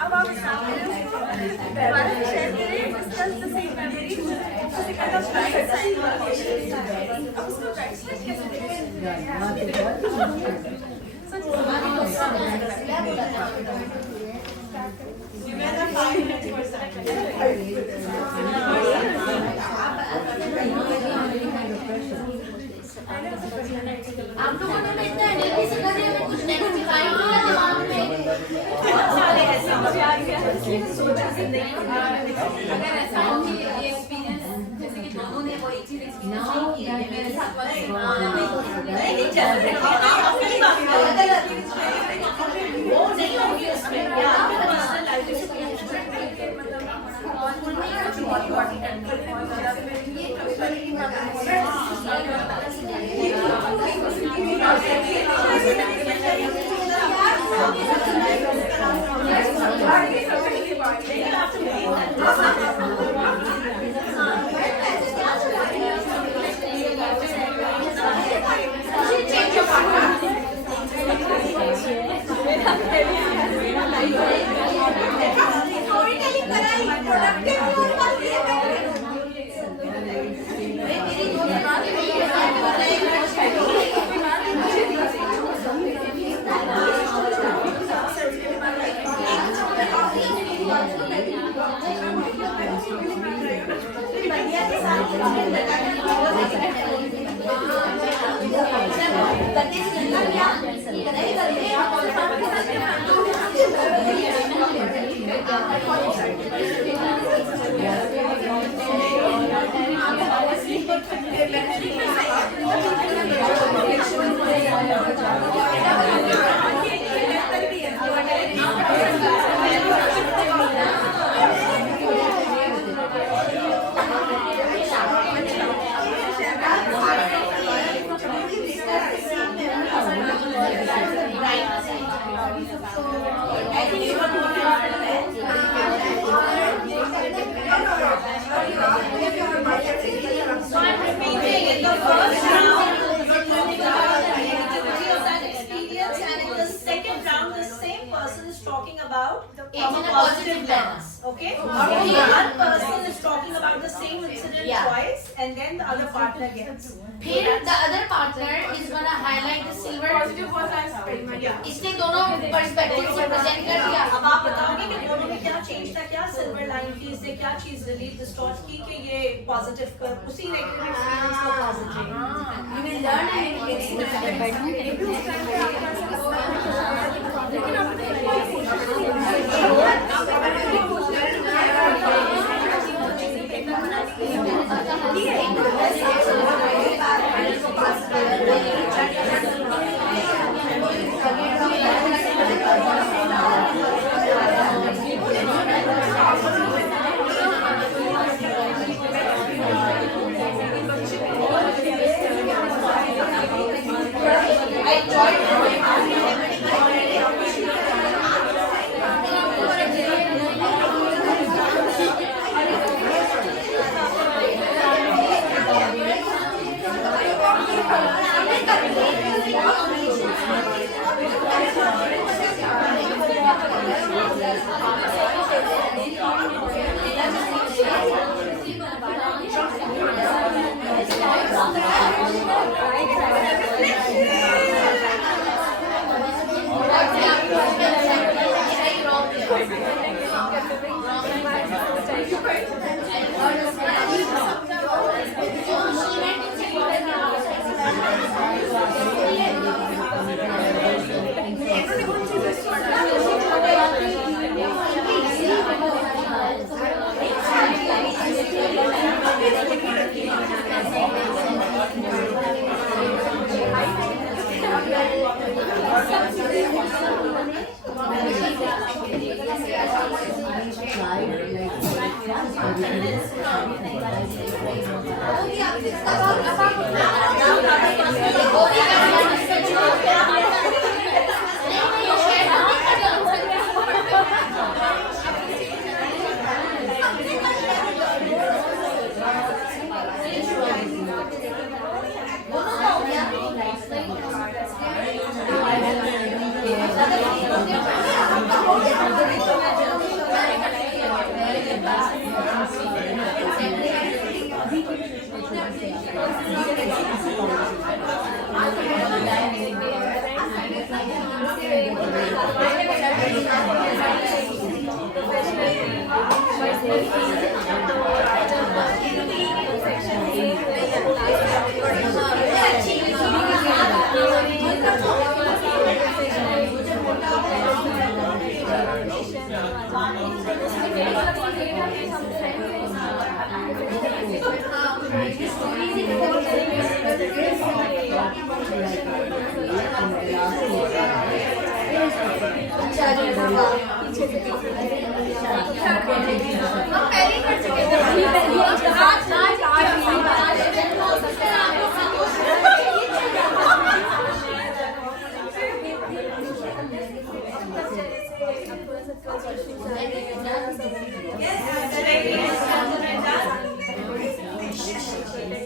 अब आप शेयर करें, discuss the same memory. उससे kind of right side अब उसको bracelet कैसे We were the 5 minutes for आप लोगों ने मैं इतना एनर्जी से कर रहे हैं, कुछ नेगेटिव आई नहीं है दिमाग में. अगर ऐसा हो कि ये एक्सपीरियंस जैसे कि दोनों ने वही चीज एक्सपीरियंस की है, मेरे साथ नहीं चल वो नहीं होगी उसमें. यहाँ पे personal life is Okay? One person is talking about the same incident twice, and then the other partner gets. फिर the other partner is gonna highlight the silver. इसने दोनों perspective से present कर दिया. अब आप बताओगे कि दोनों में क्या चेंज था, क्या सिल्वर लाइन थी, इससे क्या चीज डिलीट डिस्टॉर्ट की कि ये पॉजिटिव कर उसी नेगेटिव एक्सपीरियंस को positive. You will learn Everyone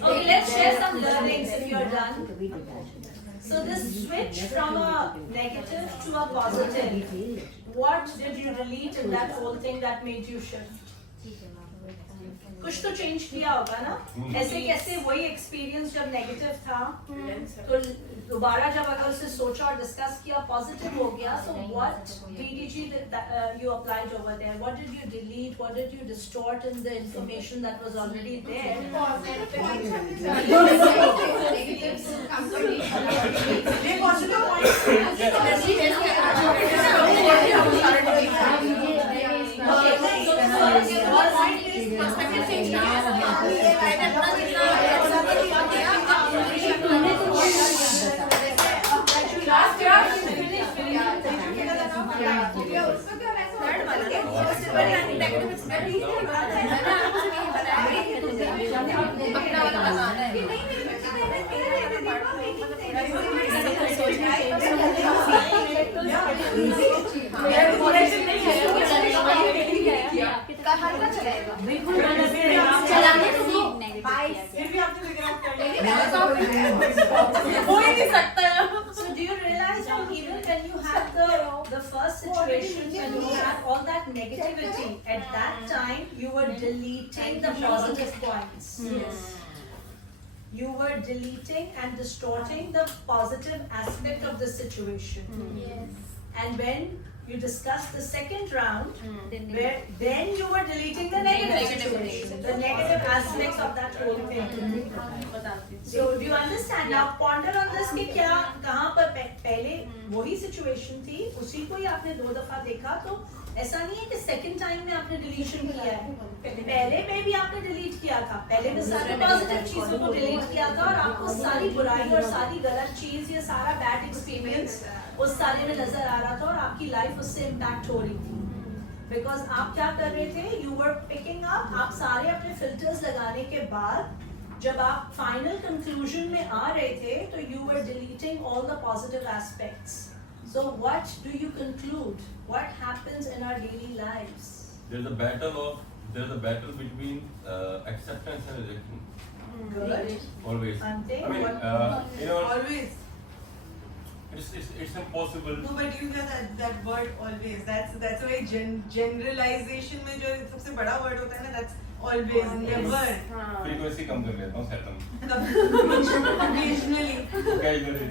Okay, let's share some learnings if you're done. So this switch from a negative to a positive, what did you delete in that whole thing that made you shift? कुछ तो change किया होगा ना? ऐसे कैसे वही experience जब negative था तो दोबारा जब अगर उससे सोचा और डिस्कस किया पॉजिटिव हो गया, so what DDG you applied over there? What did you delete? What did you distort in the information that was already there? So do you realize that even when you have the first situation and you have all that negativity, at that time you were deleting the positive points. Yes. You were deleting and distorting the positive aspect of the situation. Yes. And when you discussed the second round, where then you were deleting the negative situation, the negative aspects of that whole thing. So do you understand? Now ponder on this कि क्या कहाँ पर पहले वही situation थी, उसी को ही आपने 2 दफा देखा, तो ऐसा नहीं है कि second time में आपने deletion किया है. पहले में भी आपने delete किया था. पहले में सारी positive चीजों को delete किया था और आपको सारी बुराई और सारी गलत चीज या सारा bad experience उस सारे में नजर आ रहा था और आपकी लाइफ उससे इम्पैक्ट हो रही थी. बिकॉज आप क्या कर रहे थे, यू वर पिकिंग अप, आप सारे अपने फिल्टर्स लगाने के बाद जब आप फाइनल कंक्लूजन में आ रहे थे तो you were deleting all the positive aspects. So what do you conclude, what happens in our daily lives? there's a battle between acceptance and rejection. Good. Always. Ante, I mean, what- you know, Always. it's impossible. No, but you know that word always. That's a very generalization में जो सबसे बड़ा word होता है ना, that's always, never. Frequency कम कर लेता हूँ seldom. Occasionally. Occasionally.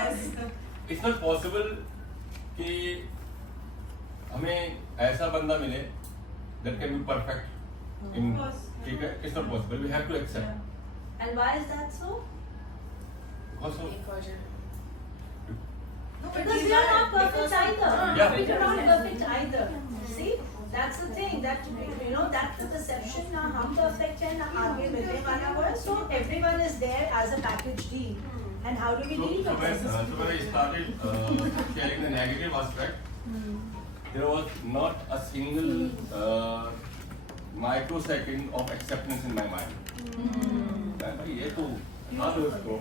Yes. It's not possible कि हमें ऐसा बंदा मिले that can be perfect in, Of course. ठीक है? It's not possible. We have to accept. And why is that so? Because of No, but Because these we are not perfect because- either. Yeah. We are not perfect either. See, that's the thing. That you know, that's the perception. ना हम perfect हैं, ना आगे मिलने वाला हुआ है. So everyone is there as a package deal. And how do we deal so with when, this? so when I started sharing the negative aspect, there was not a single microsecond of acceptance in my mind. भाई ये तो हाँ तो इसको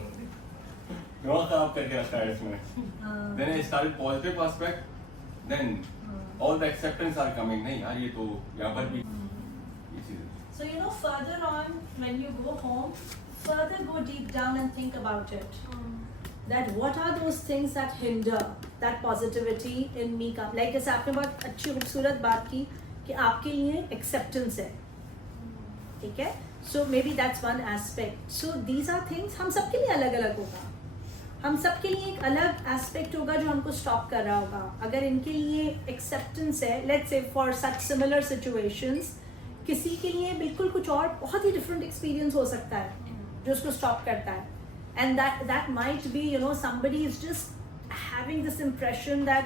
दिमाग खराब करके रखा है इसमें. Then I started positive aspect. Then all the acceptance are coming. नहीं यार ये तो यहाँ पर भी ये चीज़. So you know, further on, when you go home, further go deep down and think about it. That what are those things that hinder that positivity in me? Like जैसे आपने बहुत अच्छी खूबसूरत बात की कि आपके लिए acceptance है, ठीक है? So maybe that's one aspect. So these are things हम सबके लिए अलग अलग होगा. हम सबके लिए एक अलग एस्पेक्ट होगा जो हमको स्टॉप कर रहा होगा. अगर इनके लिए एक्सेप्टेंस है, let's say for such similar situations, किसी के लिए बिल्कुल कुछ और बहुत ही डिफरेंट एक्सपीरियंस हो सकता है जो उसको स्टॉप करता है. And that might be, you know, somebody is just having this impression that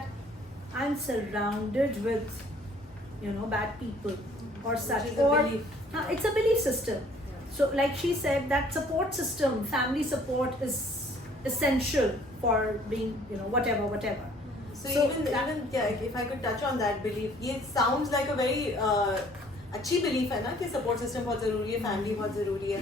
I am surrounded with, you know, bad people or such, Which is a or belief. it's a belief system. So like she said, that support system, family support is essential for being, you know, whatever. So even yeah, if I could touch on that belief, ये sounds like a very अच्छी belief है ना कि support system बहुत ज़रूरी है, family बहुत ज़रूरी है.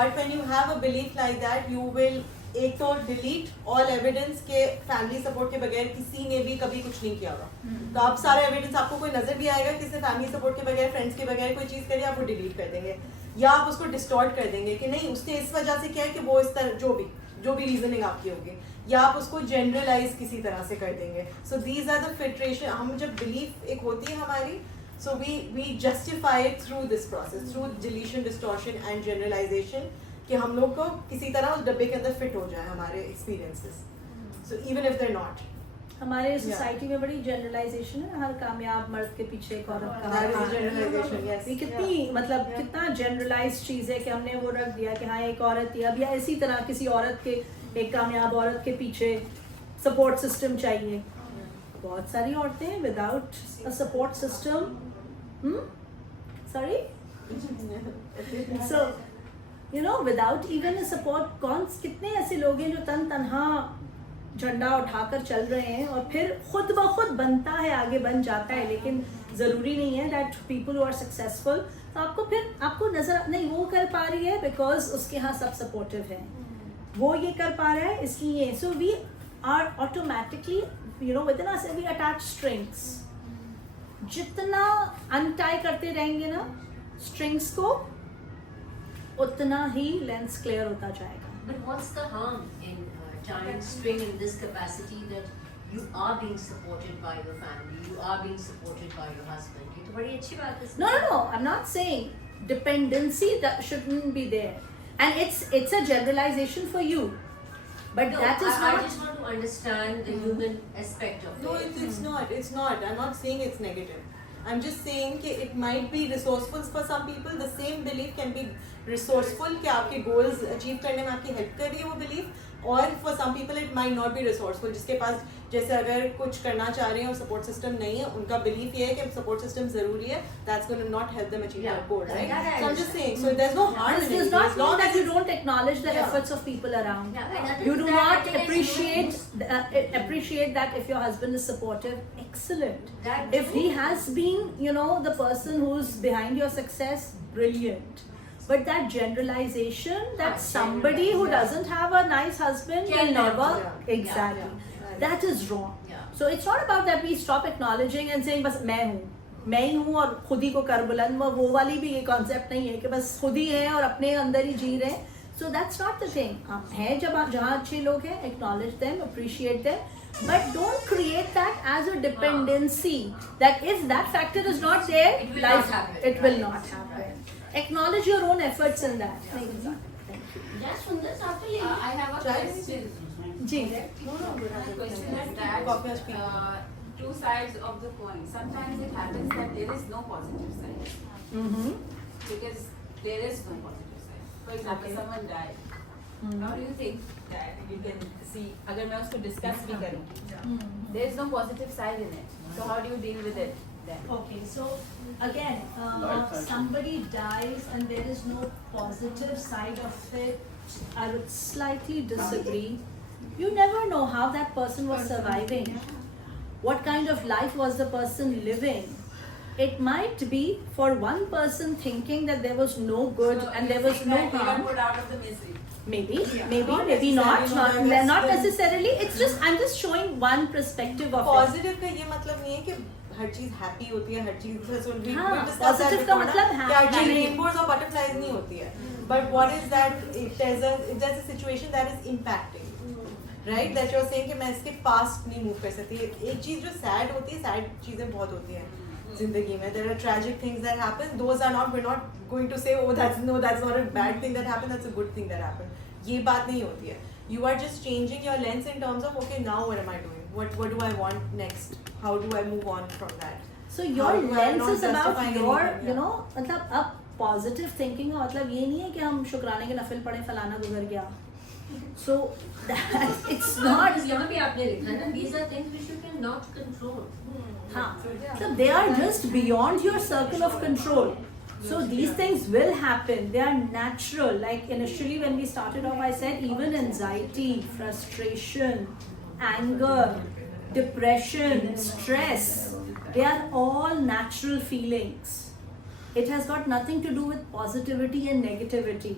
But when you have a belief like that, you will एक तो delete all evidence के family support के बगैर किसी ने भी कभी कुछ नहीं किया होगा. तो आप सारे evidence आपको कोई नजर भी आएगा किसी family support के बगैर, friends के बगैर कोई चीज़ करिए, आप वो delete कर देंगे या आप उसको distort कर देंगे कि नहीं उसने इस वजह से किया है कि वो इस तरह जो भी रीजनिंग आपकी होगी, या आप उसको जनरलाइज किसी तरह से कर देंगे. So these are the filtration. हम जब बिलीफ एक होती है हमारी, so we justify it through this process, through deletion, distortion and generalisation, कि हम लोग को किसी तरह उस डब्बे के अंदर फिट हो जाए हमारे experiences. So even if they're not. हमारे सोसाइटी में बड़ी जनरलाइजेशन है, हर कामयाब मर्द के पीछे एक औरत का. Generalisation, yes. ये कितनी मतलब कितना जनरलाइज चीज़ है कि हमने वो रख दिया कि हाँ एक औरत थी, अब या इसी तरह किसी औरत के, एक कामयाब औरत के पीछे सपोर्ट सिस्टम चाहिए. बहुत सारी औरतें without a support system, sorry, so you know, without even a support, कितने ऐसे लोग हैं जो तन्हा झंडा उठाकर चल रहे हैं और फिर खुद ब खुद बनता है, आगे बन जाता है. लेकिन ज़रूरी नहीं है that people who are successful, तो आपको फिर आपको नजर नहीं वो कर पा रही है बिकॉज उसके यहाँ सब सपोर्टिव हैं, वो ये कर पा रहा है इसलिए. So we are automatically, you know, within us we attach strings. जितना अनटाई करते रहेंगे ना स्ट्रिंग्स को, उतना ही लेंस क्लियर होता जाएगा. But what's the harm in tying string in this capacity that you are being supported by your family, you are being supported by your husband? ये तो बड़ी अच्छी बात है. No, I'm not saying dependency that shouldn't be there, and it's a generalization for you, but No, that is I not. just want to understand the human aspect of No, it. it's not. It's not. I'm not saying it's negative. I'm just saying कि it might be resourceful for some people. The same belief can be resourceful कि आपके goals achieve करने में आपकी help कर रही है वो belief. और for some people it might not be resourceful. जिसके पास जैसे अगर कुछ करना चाह रहे हैं और support system नहीं है, उनका belief ये है कि support system ज़रूरी है. That's going to not help them achieve their goal, right? that I So I'm just saying. So there's no harm This in does it. not As mean long that as you don't acknowledge the Yeah. efforts of people around. Yeah, that You is- do that I not think is appreciate that if your husband is supportive. Excellent. That If he has been, you know, the person who's behind your success, brilliant. But that generalization that somebody who doesn't have a nice husband will Cannot, never, yeah. exactly. Yeah. That is wrong. Yeah. So it's not about that we stop acknowledging and saying बस मैं ही हूँ और खुद ही को कर बुलंद, वो वाली भी ये कॉन्सेप्ट नहीं है कि बस खुद ही हैं और अपने अंदर ही जी रहे हैं. So that's not the thing. हैं जब जहाँ अच्छे लोग हैं, acknowledge them, appreciate them, but don't create that as a dependency. That if that factor is not there, It will life not happen. it will Right. not happen. Acknowledge your own efforts in that. Yeah, Sundar, after you. I have a Chai? question. Ji. My question is that Coffee or speak? two sides of the coin. Sometimes it happens that there is no positive side Mm-hmm. because there is no positive side. For example, someone died. How do you think that you can see? अगर मैं उसको discuss भी करूँ, there is no positive side in it. So how do you deal with it then? Okay, so again, Life cycle. somebody dies and there is no positive side of it. I would slightly disagree. You never know how that person was surviving. What kind of life was the person living? it might be for one person thinking that there was no good So and there you're was saying no that you got harm. put out of the misery. Maybe, Yeah. maybe, Not maybe not. necessarily, Not, not that's necessarily. It's just I'm just showing one perspective of it. Positive का ये मतलब नहीं है कि हर चीज happy होती है, हर चीज हाँ, positive का मतलब हर चीज happy. रेनबोज और बटरफ्लाइज नहीं होती है. But what is that? If there's a situation that is impacting, right? That you're saying कि मैं इसके past नहीं move कर सकती. एक चीज जो sad होती है, sad चीजें बहुत होती हैं जिंदगी में. There are tragic things that happen. Those are not. We're not going to say, oh, that's not a bad thing that happened. That's a good thing that happened. ये बात नहीं होती है. You are just changing your lens in terms of, okay, now what am I doing? What do I want next? How do I move on from that? So your How do I lens not is about justifying your, anything, you yeah. know, मतलब अब positive thinking का मतलब ये नहीं है कि हम शुक्राने के नफिल पढ़े फलाना गुजर गया. So that it's not. यहाँ भी आपने लिखा है ना, these are things which you cannot control. हाँ, so they are just beyond your circle of control. So these things will happen. They are natural. Like initially when we started off, I said even anxiety, frustration, anger, depression, stress, they are all natural feelings. It has got nothing to do with positivity and negativity.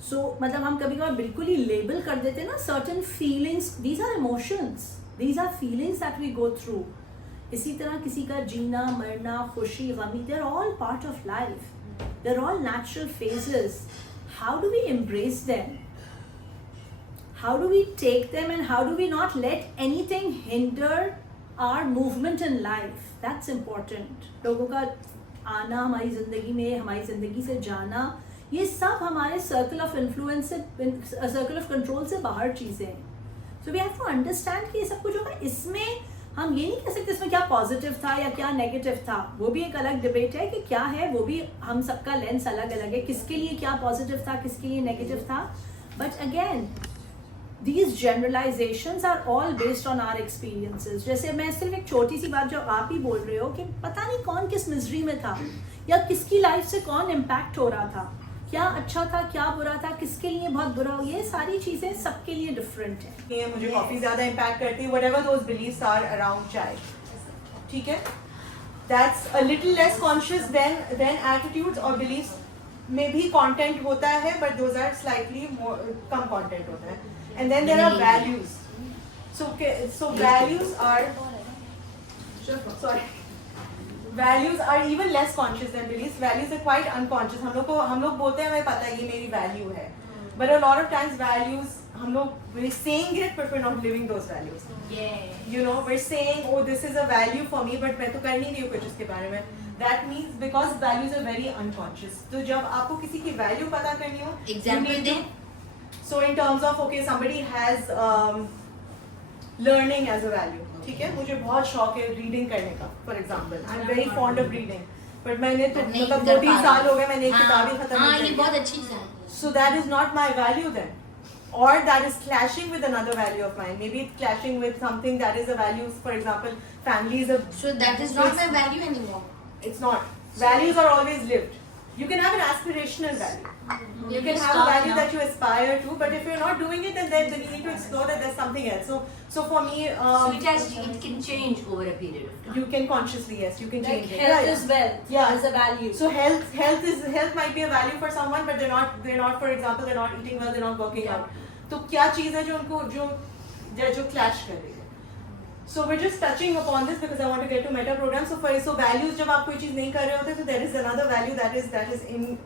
So मतलब हम कभी कभार बिल्कुल ही label कर देते ना certain feelings. These are emotions. These are feelings that we go through. इसी तरह किसी का जीना, मरना, खुशी, गमी, they're all part of life. They're all natural phases. How do we embrace them? How do we take them and how do we not let anything hinder our movement in life? That's important. लोगों का आना हमारी ज़िंदगी में, हमारी ज़िंदगी से जाना, ये सब हमारे सर्कल ऑफ इन्फ्लुएंस से, सर्कल ऑफ कंट्रोल से बाहर चीज़ें हैं. So we have to understand कि ये सब कुछ होगा. इसमें हम ये नहीं कह सकते इसमें क्या पॉजिटिव था या क्या नेगेटिव था. वो भी एक अलग डिबेट है कि क्या है. वो भी हम सबका लेंस अलग अलग है, किसके लिए क्या पॉजिटिव था, किसके लिए नेगेटिव था. But again these generalizations are all based on our experiences. जैसे मैं सिर्फ एक छोटी सी बात जो आप ही बोल रहे हो कि पता नहीं कौन किस मिजरी में था या किसकी लाइफ से कौन इम्पैक्ट हो रहा था, क्या अच्छा था क्या बुरा था, किसके लिए बहुत बुरा. ये सारी चीज़ें सबके लिए डिफरेंट है. ये मुझे कॉफी ज़्यादा इम्पैक्ट करती है. whatever those beliefs are around चाय, ठीक है, that's a little less conscious than attitudes or beliefs में भी content होता है, but those are slightly more come content होता है. And then there are values. So values are values are even less conscious than beliefs. Values are quite unconscious. हम लोग बोलते हैं हमें पता है ये मेरी value है, but a lot of times values हम लोग we're saying it but we're not living those values. You know, we're saying, oh, this is a value for me, but मैं तो कर नहीं रही हूँ कुछ उसके बारे में. That means because values are very unconscious. तो जब आपको किसी की value पता करनी हो, Example दें. So in terms of, okay, somebody has learning as a value, ठीक है, मुझे बहुत शौक है रीडिंग करने का, for example, I'm very fond of reading, but मैंने तो मतलब 2-3 साल हो गए मैंने एक किताब ही खत्म नहीं की. बहुत अच्छी है. So that is not my value then, or that is clashing with another value of mine. Maybe it's clashing with something that is a value. For example, family is a. So that is not my value anymore. It's not. Values are always lived. You can have an aspirational value. You can have a value that you aspire to, but if you're not doing it, then you need to explore that there's something else. So for me, it can change over a period of time. you can consciously, yes, you can Like change it. health Yeah, is wealth. Yeah. As a value. So health might be a value for someone, but they're not. For example, they're not eating well, they're not working out. तो क्या चीज़ है जो उनको जो clash कर रही है? So we're just touching upon this because I want to get to meta program. So values जब आप कोई चीज़ नहीं कर रहे होते, so there is another value that is in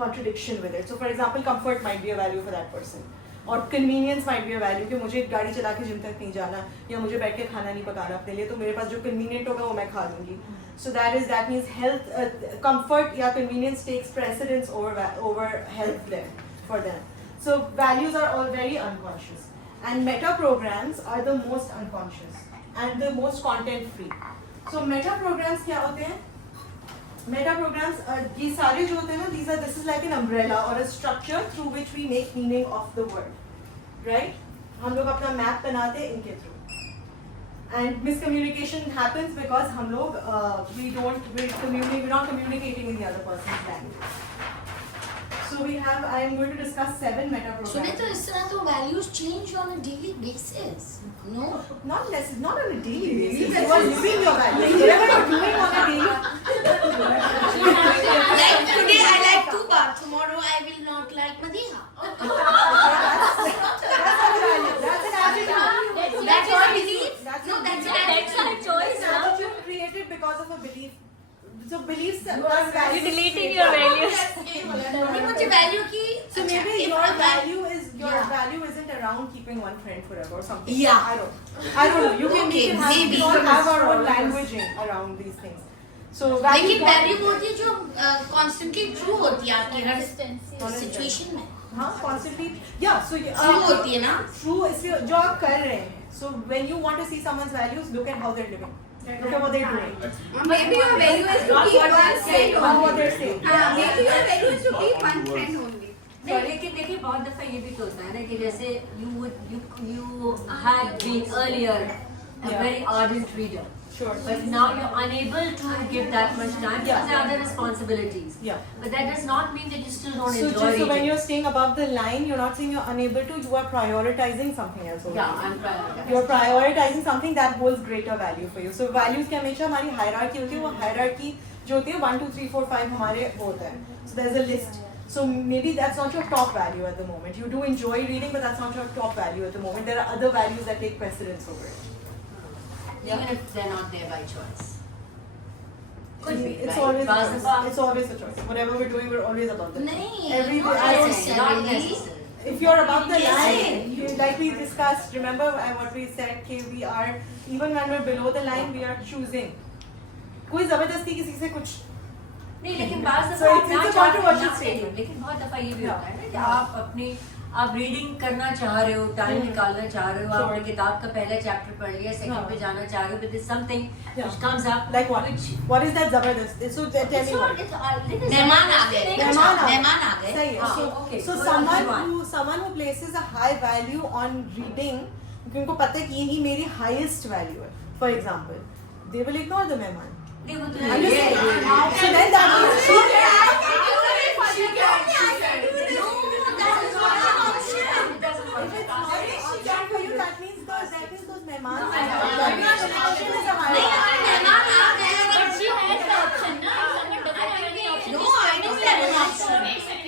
contradiction with it. So for example, comfort might be a value for that person, or convenience might be a value कि मुझे गाड़ी चला के जिम तक नहीं जाना या मुझे बैठ के खाना नहीं पकाना अपने लिए, तो मेरे पास जो convenient होगा वो मैं खा लूँगी. So that means health, comfort या convenience takes precedence over health there for them. So values are all very unconscious, and meta programs are the most unconscious and the most content free. So meta programs क्या होते हैं? Meta programs ये सारे जो होते हैं ना, this is like an umbrella or a structure through which we make meaning of the world, right? हम लोग अपना map बनाते हैं इनके through, and miscommunication happens because हम लोग we're not communicating in the other person's language. So I am going to discuss 7 meta programs. सुने तो इस तरह तो values change on a daily basis. No. Not on a daily basis. You are living your values. Whatever you're doing on a daily, because of a belief. So beliefs You're plus values. deleting your values. नहीं, मुझे value की So maybe if your I- value Yeah. isn't around keeping one friend forever or something. Yeah. I don't know. You can Okay, we maybe. all have our own languaging around these things. So लेकिन value होती है जो constantly true होती है आपकी हर situation में हाँ constantly yeah so true होती है ना true इसलिए जो आप कर रहे हैं. So when you want to see someone's values, look at how they're living. Look at what they're doing. Maybe your value is to keep one friend How what only. they're saying. Maybe your value is to keep one friend only. नहीं, लेकिन देखिए बहुत दफा ये भी तो होता है ना कि जैसे you had been earlier a Yeah. very ardent reader, Sure. but now you're unable to give that much time because Yeah. there are other responsibilities. Yeah. But that does not mean that you still don't So enjoy just so when reading. you're staying above the line, you're not saying you're unable to. You are prioritizing something else. over Yeah, here. I'm prioritizing. You're prioritizing something that holds greater value for you. So values की हमेशा हमारी hierarchy होती है. वो hierarchy जो होती है 1 2 3 4 5 हमारे वो होता है. So there's a list. So maybe that's not your top value at the moment. You do enjoy reading, but that's not your top value at the moment. There are other values that take precedence over it. Even if they're not there by choice. Could be, It's right? always Baz a choice. daffa- It's always a choice. Whatever we're doing, we're always above the line. नहीं Every not day I don't Not necessarily. necessary. If you're above the Yes. line, like we discussed, remember what we said, कि we are, even when we're below the line, we are choosing. कोई जबरदस्ती किसी से कुछ नहीं लेकिन बाज़ So दफा it's- it's a controversial नहीं, statement. लेकिन बहुत दफा ये भी Yeah. होता है ना कि आप रीडिंग करना चाह रहे हो, टाइम निकालना चाह रहे हो, Sure. आपने किताब का पहला चैप्टर पढ़ लिया, सेकंड हाँ. पे जाना चाह रहे हो, but there's something Yeah. which comes up like what? which What is that जबरदस्त? So tell it's me not, what. it's मेहमान आ गए मेहमान आ गए सही है. हाँ, So okay. so So someone who places a high value on reading, क्योंकि उनको पता है कि यही मेरी highest value है. For example, they will ignore the मेहमान. नहीं वो तो I'm just ये- saying. So then that means for you, that means those मेहमान are नहीं अगर मेहमान आ गए अगर she has the option ना no I don't have an option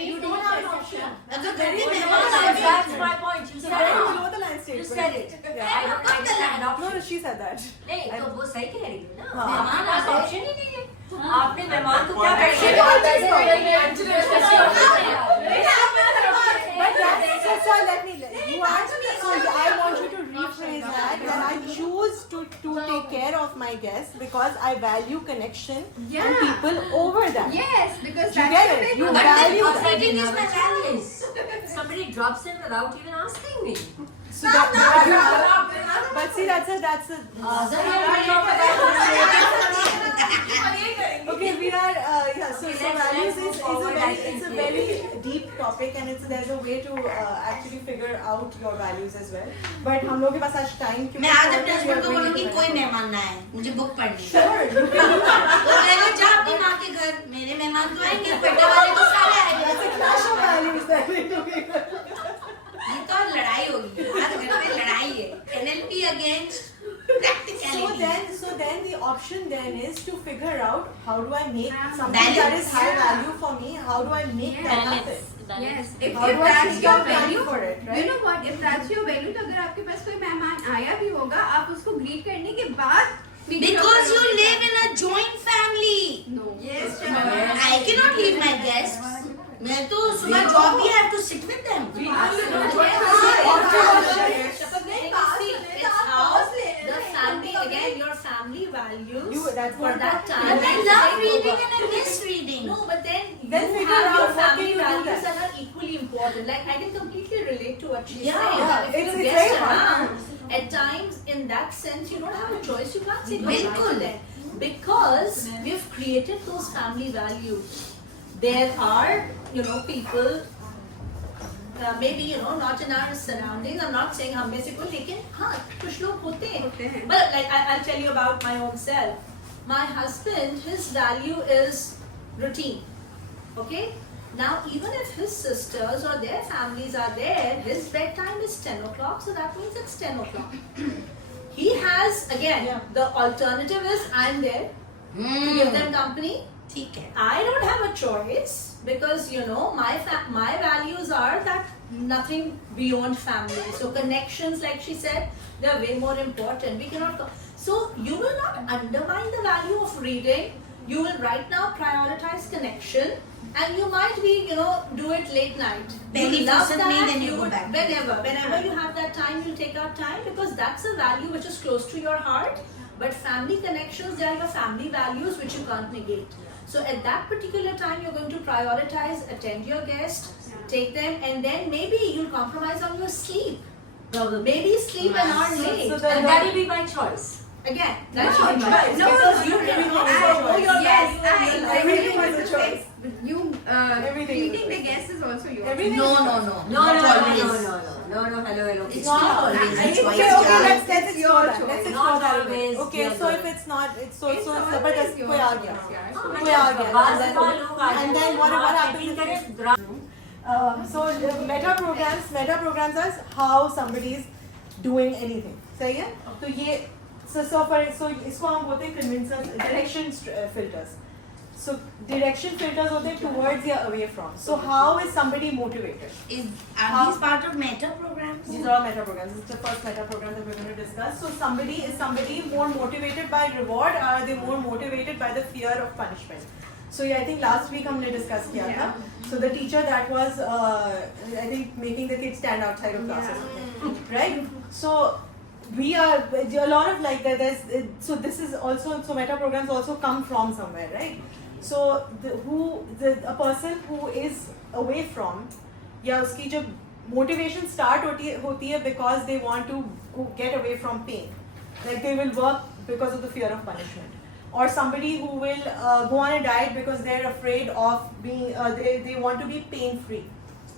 you don't have an option. अगर घर में So मेहमान आ गए that's my point. You So said very it. below the line You statement. said it. Yeah. I don't have an No, option. no, she said that. नहीं तो वो सही कह रही है ना, हाँ. मेहमान पास ऑप्शन ही नहीं है. आपने मेहमान को क्या But so let me you asked me, so I want you to rephrase that I choose to take care of my guests because I value connection and people over that. Yes, because You that's get your it? big You one. value But that. I didn't have a choice. Somebody drops in without even asking me. So but see that's a okay we are yeah so values is a very deep topic and there's a way to actually figure out your values as well but हम लोग के पास आज time मैं आज अपने husband को बोलूंगी कोई मेहमान ना आए मुझे बुक पढ़नी है sure you can do that. वो कहेगा जा अपनी माँ के घर मेरे मेहमान तो आएंगे बेटे वाले तो सारे आएंगे That's a clash of values that we do. ये तो लड़ाई होगी हर घर में लड़ाई है NLP against practicality So then the option then is to figure out how do I make something Balance. that is high value for me, how do I make that happen? Yes, How do I that's figure your out value value for it, You right? know what? If that's your value, तो अगर आपके पास कोई मेहमान आया भी होगा, आप उसको ग्रीट करने के बाद because you live in a joint family No. Yes. I cannot leave my guests मैं तो सुबह जॉब भी have to sit with them The family again, your family values That's for what that time. but I love reading and I miss reading No, but then Then you figure have out your what can family you do values that. that are equally important. Like I can completely relate to what she's Yeah, saying. yeah, If it's you very guest hard. around, at times in that sense you don't have a choice. You can't say goodbye to Bilkul. them because we've created those family values. There are people. Maybe not in our surroundings. I'm not saying हम में से कोई लेकिन हाँ कुछ लोग होते हैं. But like I'll tell you about my own self. My husband, his value is routine. Okay. Now even if his sisters or their families are there, his bedtime is 10 o'clock. So that means it's 10 o'clock. He has again the alternative is I'm there to give them company. ठीक है I don't have a choice because my values are that nothing beyond family. So connections, like she said, they are way more important. We cannot. So you will not undermine the value of reading. You will right now prioritize connection, and you might be, do it late night. Pehli You love fursat mein, that, then you you go would, back. whenever you have that time, you'll take out time, because that's a value which is close to your heart. But family connections, they are your family values which you can't negate. So at that particular time, you're going to prioritize, attend your guest, take them, and then maybe you'll compromise on your sleep. Maybe sleep an hour late. And that will be my choice. Again, that's No, your choice. no, Because you everything can is a follow choice. your Yes, value and your life. Everything I is a choice. You Everything is a treating the choice. guest is also your Everything No, is a no, choice. no. No, Not no, always. hello. It's not always a I- choice. Okay, yeah. let's explore that. Let's explore Not that. always Okay, the so other. if it's not, it's so It's so always जबरदस्त your कोई आ choice, गया, yeah. कोई आ गया, and then what happens if so meta programs are how somebody is doing anything. सही है? तो ये so इसको हम बोलते हैं convincers, direction filters. So direction filters होते हैं towards या away from. So how is somebody motivated? Are these part of meta programs? These are all meta programs. This is the first meta program that we're going to discuss. So is somebody more motivated by reward, or are they more motivated by the fear of punishment? So yeah, I think last week हमने discuss किया था. So the teacher that was I think making the kids stand outside of classes, right? So we are a lot of like that. So this is also, so meta programs also come from somewhere, right? So a person who is away from, या उसकी जब motivation start होती है because they want to get away from pain, like they will work because of the fear of punishment, or somebody who will go on a diet because they're afraid of being they want to be pain free.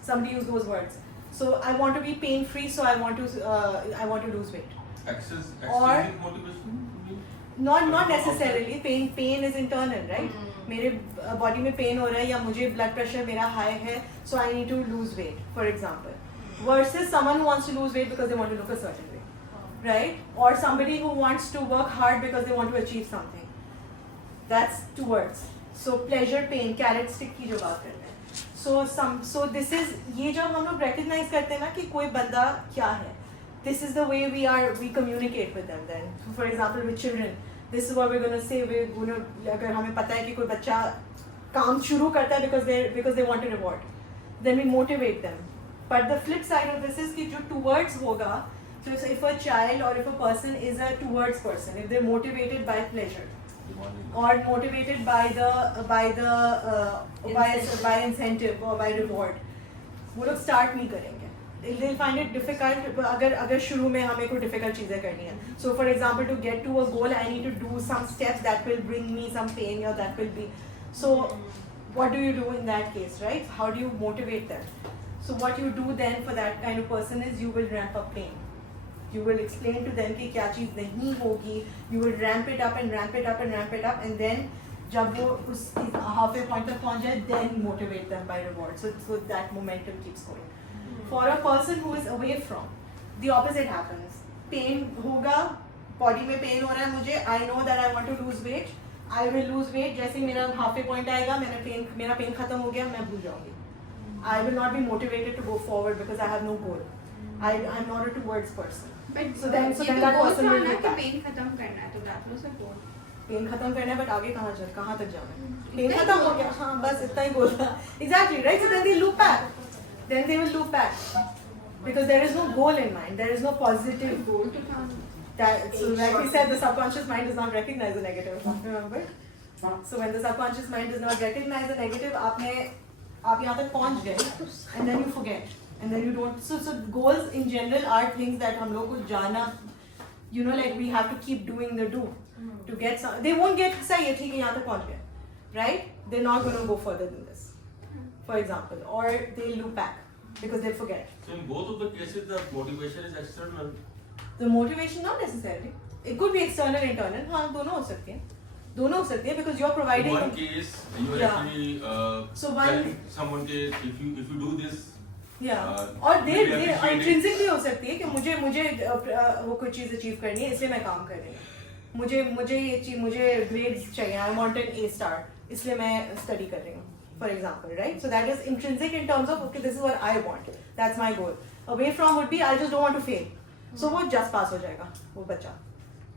Somebody used those words. So I want to be pain free, so I want to lose weight. Extrinsic motivation? Not necessarily. Pain is internal, right? मेरे body में pain हो रहा है, या मुझे blood pressure मेरा high है, so I need to lose weight, for example. Versus someone who wants to lose weight because they want to look a certain way, right? Or somebody who wants to work hard because they want to achieve something. That's two words. So pleasure, pain, carrot stick की जो बात करते हैं. So this is, ये जब हम लोग recognize करते हैं ना कि कोई बंदा क्या है, this is the way we communicate with them. Then, for example, with children, this is what we're going to say. अगर हमें पता है कि कोई बच्चा काम शुरू करता है because they want a reward, then we motivate them. But the flip side of this is कि जो towards होगा, so if a child or if a person is a towards person, if they're motivated by pleasure or motivated by incentive or by reward, वो लोग start नहीं करेंगे. They'll find it difficult अगर शुरू में हमें कोई difficult चीज़ें करनी है. So for example, to get to a goal, I need to do some steps that will bring me some pain, or that will be. So what do you do in that case, right? How do you motivate them? So what you do then for that kind of person is you will ramp up pain. You will explain to them कि क्या चीज़ नहीं होगी. You will ramp it up and ramp it up and ramp it up, and then जब वो उस halfway point तक पहुँच जाए, then motivate them by reward. So that momentum keeps going. For a person who is away from, the opposite happens. Pain होगा, body में pain हो रहा है मुझे. I know that I want to lose weight. I will lose weight. जैसे मेरा halfway point आएगा, मेरा pain खत्म हो गया, मैं भूल जाऊँगी. I will not be motivated to go forward because I have no goal. I'm not a towards person. But So then ये तो that goal person था will ना get कि back. pain खत्म करना है, तो that was a goal. Pain खत्म करना है, बट आगे कहाँ तक जाना है? पेन खत्म हो गया, हाँ बस इतना ही गोल था. Exactly, right? So then they loop back. Then they will loop back because there is no goal in mind. There is no positive goal. So like we said, the subconscious mind does not recognize the negative. Remember? So when the subconscious mind does not recognize the negative, आप यहाँ तक पहुँच गए, and then you forget, and then you don't. So goals in general are things that हम लोग को जाना, like we have to keep doing the do to get some. They won't get सही है, ठीक है, यहाँ तक पहुँच गए, right? They're not going to go further than this, for example, or they loop back because they forget. So in both of the cases, the motivation is external. The motivation not necessarily. It could be external, internal. हाँ, दोनों हो सकती हैं. दोनों हो सकती हैं because you are providing. In one case, you are Yeah. actually So one- telling someone कि if you do this. Yeah. और they we appreciate it. intrinsically हो सकती है कि मुझे वो कोई चीज़ अचीव करनी है, इसलिए मैं काम कर रही हूँ. मुझे grades चाहिए. I want an A star. इसलिए मैं study कर रही हूँ. For example, right? So that is intrinsic in terms of, okay, this is what I want. That's my goal. Away from would be I just don't want to fail. So वो just pass हो जाएगा वो बच्चा,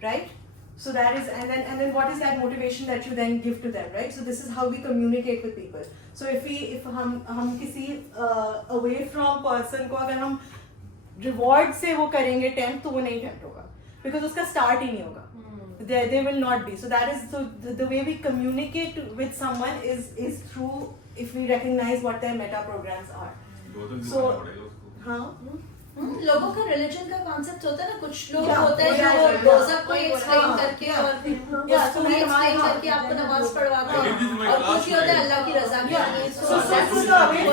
right? So that is, and then what is that motivation that you then give to them, right? So this is how we communicate with people. So if हम किसी away from person को अगर हम reward से वो करेंगे tempt, तो वो नहीं tempt होगा, because उसका start ही नहीं होगा. They will not be. So that is, so the way we communicate with someone is through, if we recognize what their meta programs are. So हाँ. लोगों का रिलीजन का कॉन्सेप्ट होता है ना, कुछ लोग Yeah, होते हैं yeah, जो yeah, रोजा को yeah. एक्सप्लेन करके Yeah. और फिर Yeah, उसको so भी like एक्सप्लेन हाँ, करके आपको नमाज पढ़वाते I did this in हैं my और class कुछ ये होता है today. अल्लाह की रजा के Yeah. लिए. So the away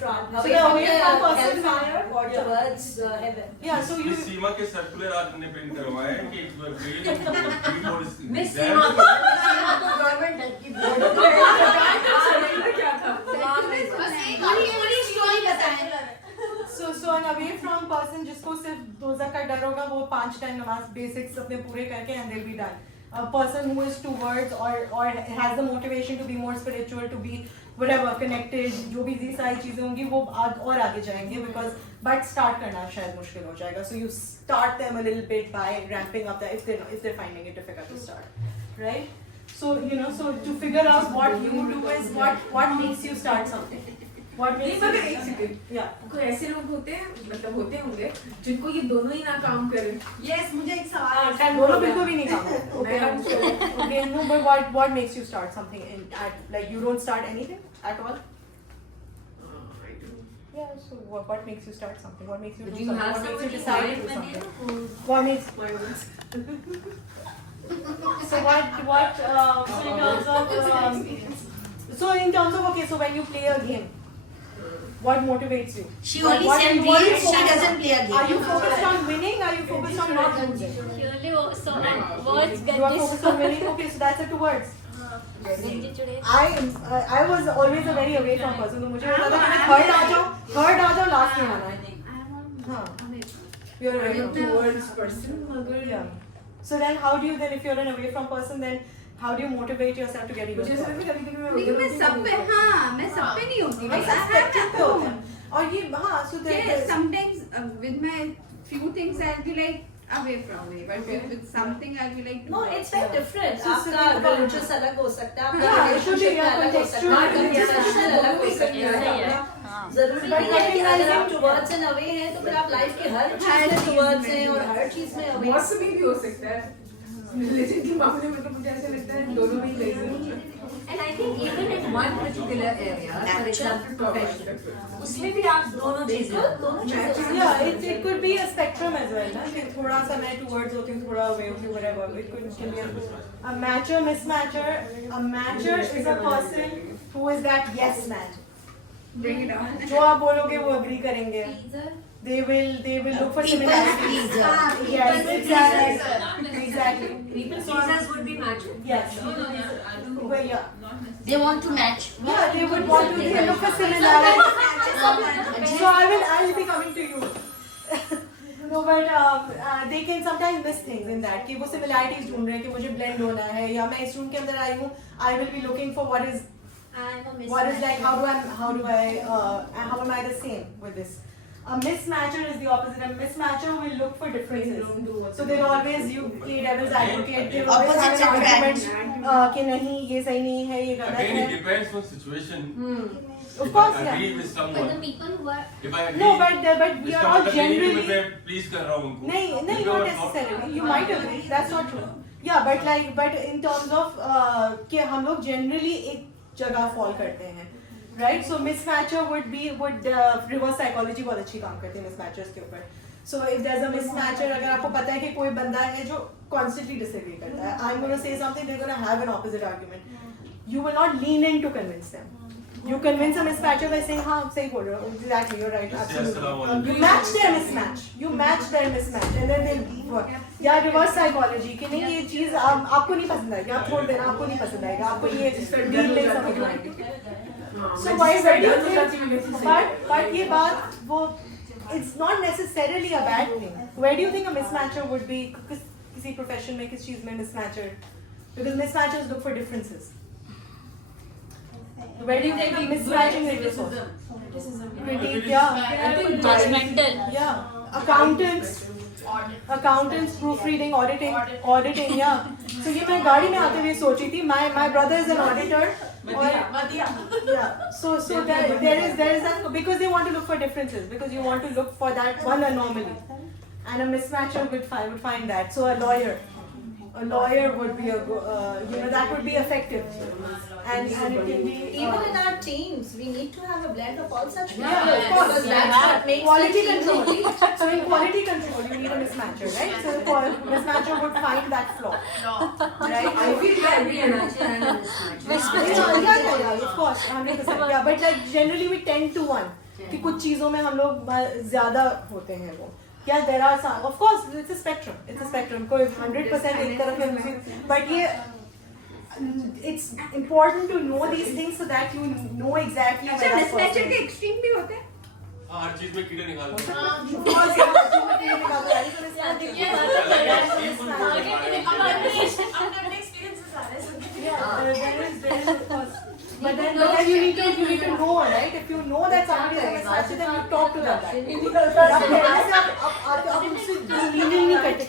from away the from away the from person hellfire or Yeah. towards heaven. Yeah, so you सीमा के सर्कुलर आपने प्रिंट करवाए हैं कि really मिस सीमा तो गवर्नमेंट की बोर्ड पूरी स्टोरी बताएं. so an away from person जिसको सिर्फ दोज़ख का डर होगा, वो 5 टाइम नमाज बेसिक्स अपने पूरे करके and they'll be done. A person who is towards or has the motivation to be more spiritual, to be whatever connected, जो भी ये सारी चीजें होंगी वो और आगे जाएंगे, because but start करना शायद मुश्किल हो जाएगा. So you start them a little bit by ramping up that if they're finding it difficult to start, right? So so to figure out what you do is what makes you start something. What makes मगर you एक second, yeah. कोई ऐसे लोग होते हैं, मतलब होते होंगे जिनको ये दोनों ही ना काम करें. Yes, मुझे एक सवाल है. दोनों बिल्कुल भी नहीं काम. Okay, no, but what makes you start something like you don't start anything at all? Yeah, so what makes you start something? What makes you do Do you something? have What makes you somebody decide to do in mind something? who- What makes so in terms of okay, so when you play a game, what motivates you? She only What- said what win, you she focus doesn't on? play a game. Are you focused on winning? Are you focused on not losing? Purely words You are focused on winning. Okay, so that's it, words. गंजी चुड़े I was always a very away from person. तो मुझे होता था कि third आ जाओ last में आना है. हाँ. You're a very towards person. Yeah. So then how do you then, if you're an away from person, then how do you motivate yourself to get even मुझे better? ऐसा लगता है कभी-कभी मैं लेकिन मैं उधर सब पे, हाँ, मैं सब पे नहीं होती. भाई सब spectrum पे होते हैं. और ये हाँ, so there sometimes with my few things I'll be like away from me, but with something I'll be like No, it's very different. So आपका सिर्फ religious अलग हो सकता है, हाँ, आपका it should be, relationship yeah, अलग हो सकता है, आपका contextual, professional अलग हो सकता ऐसा ही है. है. जरूरी But नहीं है कि अगर आप recognizing- towards and away हैं तो फिर आप लाइफ के हर चीज में towards हैं और हर चीज में away. बहुत से भी हो सकता है. रिलीजन के मामले में तो मुझे ऐसा लगता है दोनों में ही सही. And I think even in one particular area, for example, profession, उसमें भी आप दोनों चीजें yeah, it could be a spectrum as well, ना कि थोड़ा सा मैं towards होती हूँ, थोड़ा away होती हूँ, whatever. It can be a matcher, mismatcher. A matcher is a person who is that yes man. Bring it on. जो आप बोलोगे वो agree करेंगे. They will look for similarities. Yes, exactly. people pleasers would be matching. Yes. Well, yeah. They want to match. Yeah, they would want to they look for similarities. So I'll be coming to you. No, but they can sometimes miss things in that कि वो similarities ढूंढ रहे हैं कि मुझे blend होना है, या मैं इस room के अंदर आई हूँ, I will be looking for what is like how am I the same with this. A mismatcher is the opposite. A mismatcher will look for differences. So they'll always you play devil's advocate. They'll always have an argument कि नहीं ये सही नहीं है, ये गलत Again, है. it depends on situation. Of If course, I agree yeah. with but the someone, people who are if I agree, No, but we are इसका all मतलब ये नहीं कि generally. मैं please कर रहा हूँ उनको. नहीं, Maybe not I'm necessarily. You might agree. That's not true. Yeah, but in terms of कि हम लोग generally एक जगह fall करते हैं, right? So mismatcher would reverse psychology बहुत अच्छी काम करती है mismatchers के ऊपर. So if there's a mismatcher, अगर आपको पता है कि कोई बंदा है जो constantly disagree करता है, I'm going to say something, they're going to have an opposite argument. You will not lean in to convince them. You convince a mismatcher by saying, हाँ सही बोल रहे हो, exactly, you're right, Just say absolutely. assalamu You match their mismatch. You match their mismatch, and then they'll work. या reverse psychology कि नहीं ये चीज आपको नहीं पसंद आएगी, आप छोड़ देना, आपको नहीं पसंद आएगा, आपको ये deal नहीं समझ आएगी. So why do you think? But ये बात वो it's not necessarily a bad thing. Where do you think a mismatcher would be? किसी profession में किस चीज में mismatcher? Because mismatchers look for differences. Where do you think a mismatching criticism? Critique, yeah. judgmental. Yeah. Accountants. accountants, proofreading, auditing, yeah. So ये मैं गाड़ी में आते हुए सोची थी. My brother is an auditor. Yeah. So there is that, because they want to look for differences, because you want to look for that one anomaly, and a mismatcher would find that. So a lawyer would be that would be effective, and it can be Even in our teams, we need to have a blend of all such people. Yeah, of course. Because that's what makes quality the team control. elite. So in quality control, you need a mismatcher, right? So the mismatcher would find that flaw, right? I feel like we are natural and a mismatch. Yeah, of course, 100%. Yeah, but like generally we 10-1 कि कुछ चीजों में हम लोग ज़्यादा होते हैं वो. Yeah, there are some. Of course, it's a spectrum. कोई 100% एक तरफ है, but ये it's important to know these things so that you know exactly where that person मिसमैचर के is. एक्सट्रीम भी होते हैं. हाँ, हर चीज में कीड़े निकालते हैं। Of course, yeah, हर चीज़ में कीड़े निकालते हैं. So it's ये not- बात तो है। Yeah, so it's not- अपने एक्सपीरियंसेस आ रहे हैं. Yeah, there is of course. But then you need to know, right? If you know that somebody is a mismatcher, then you talk to them. आप उनसे dealing नहीं करते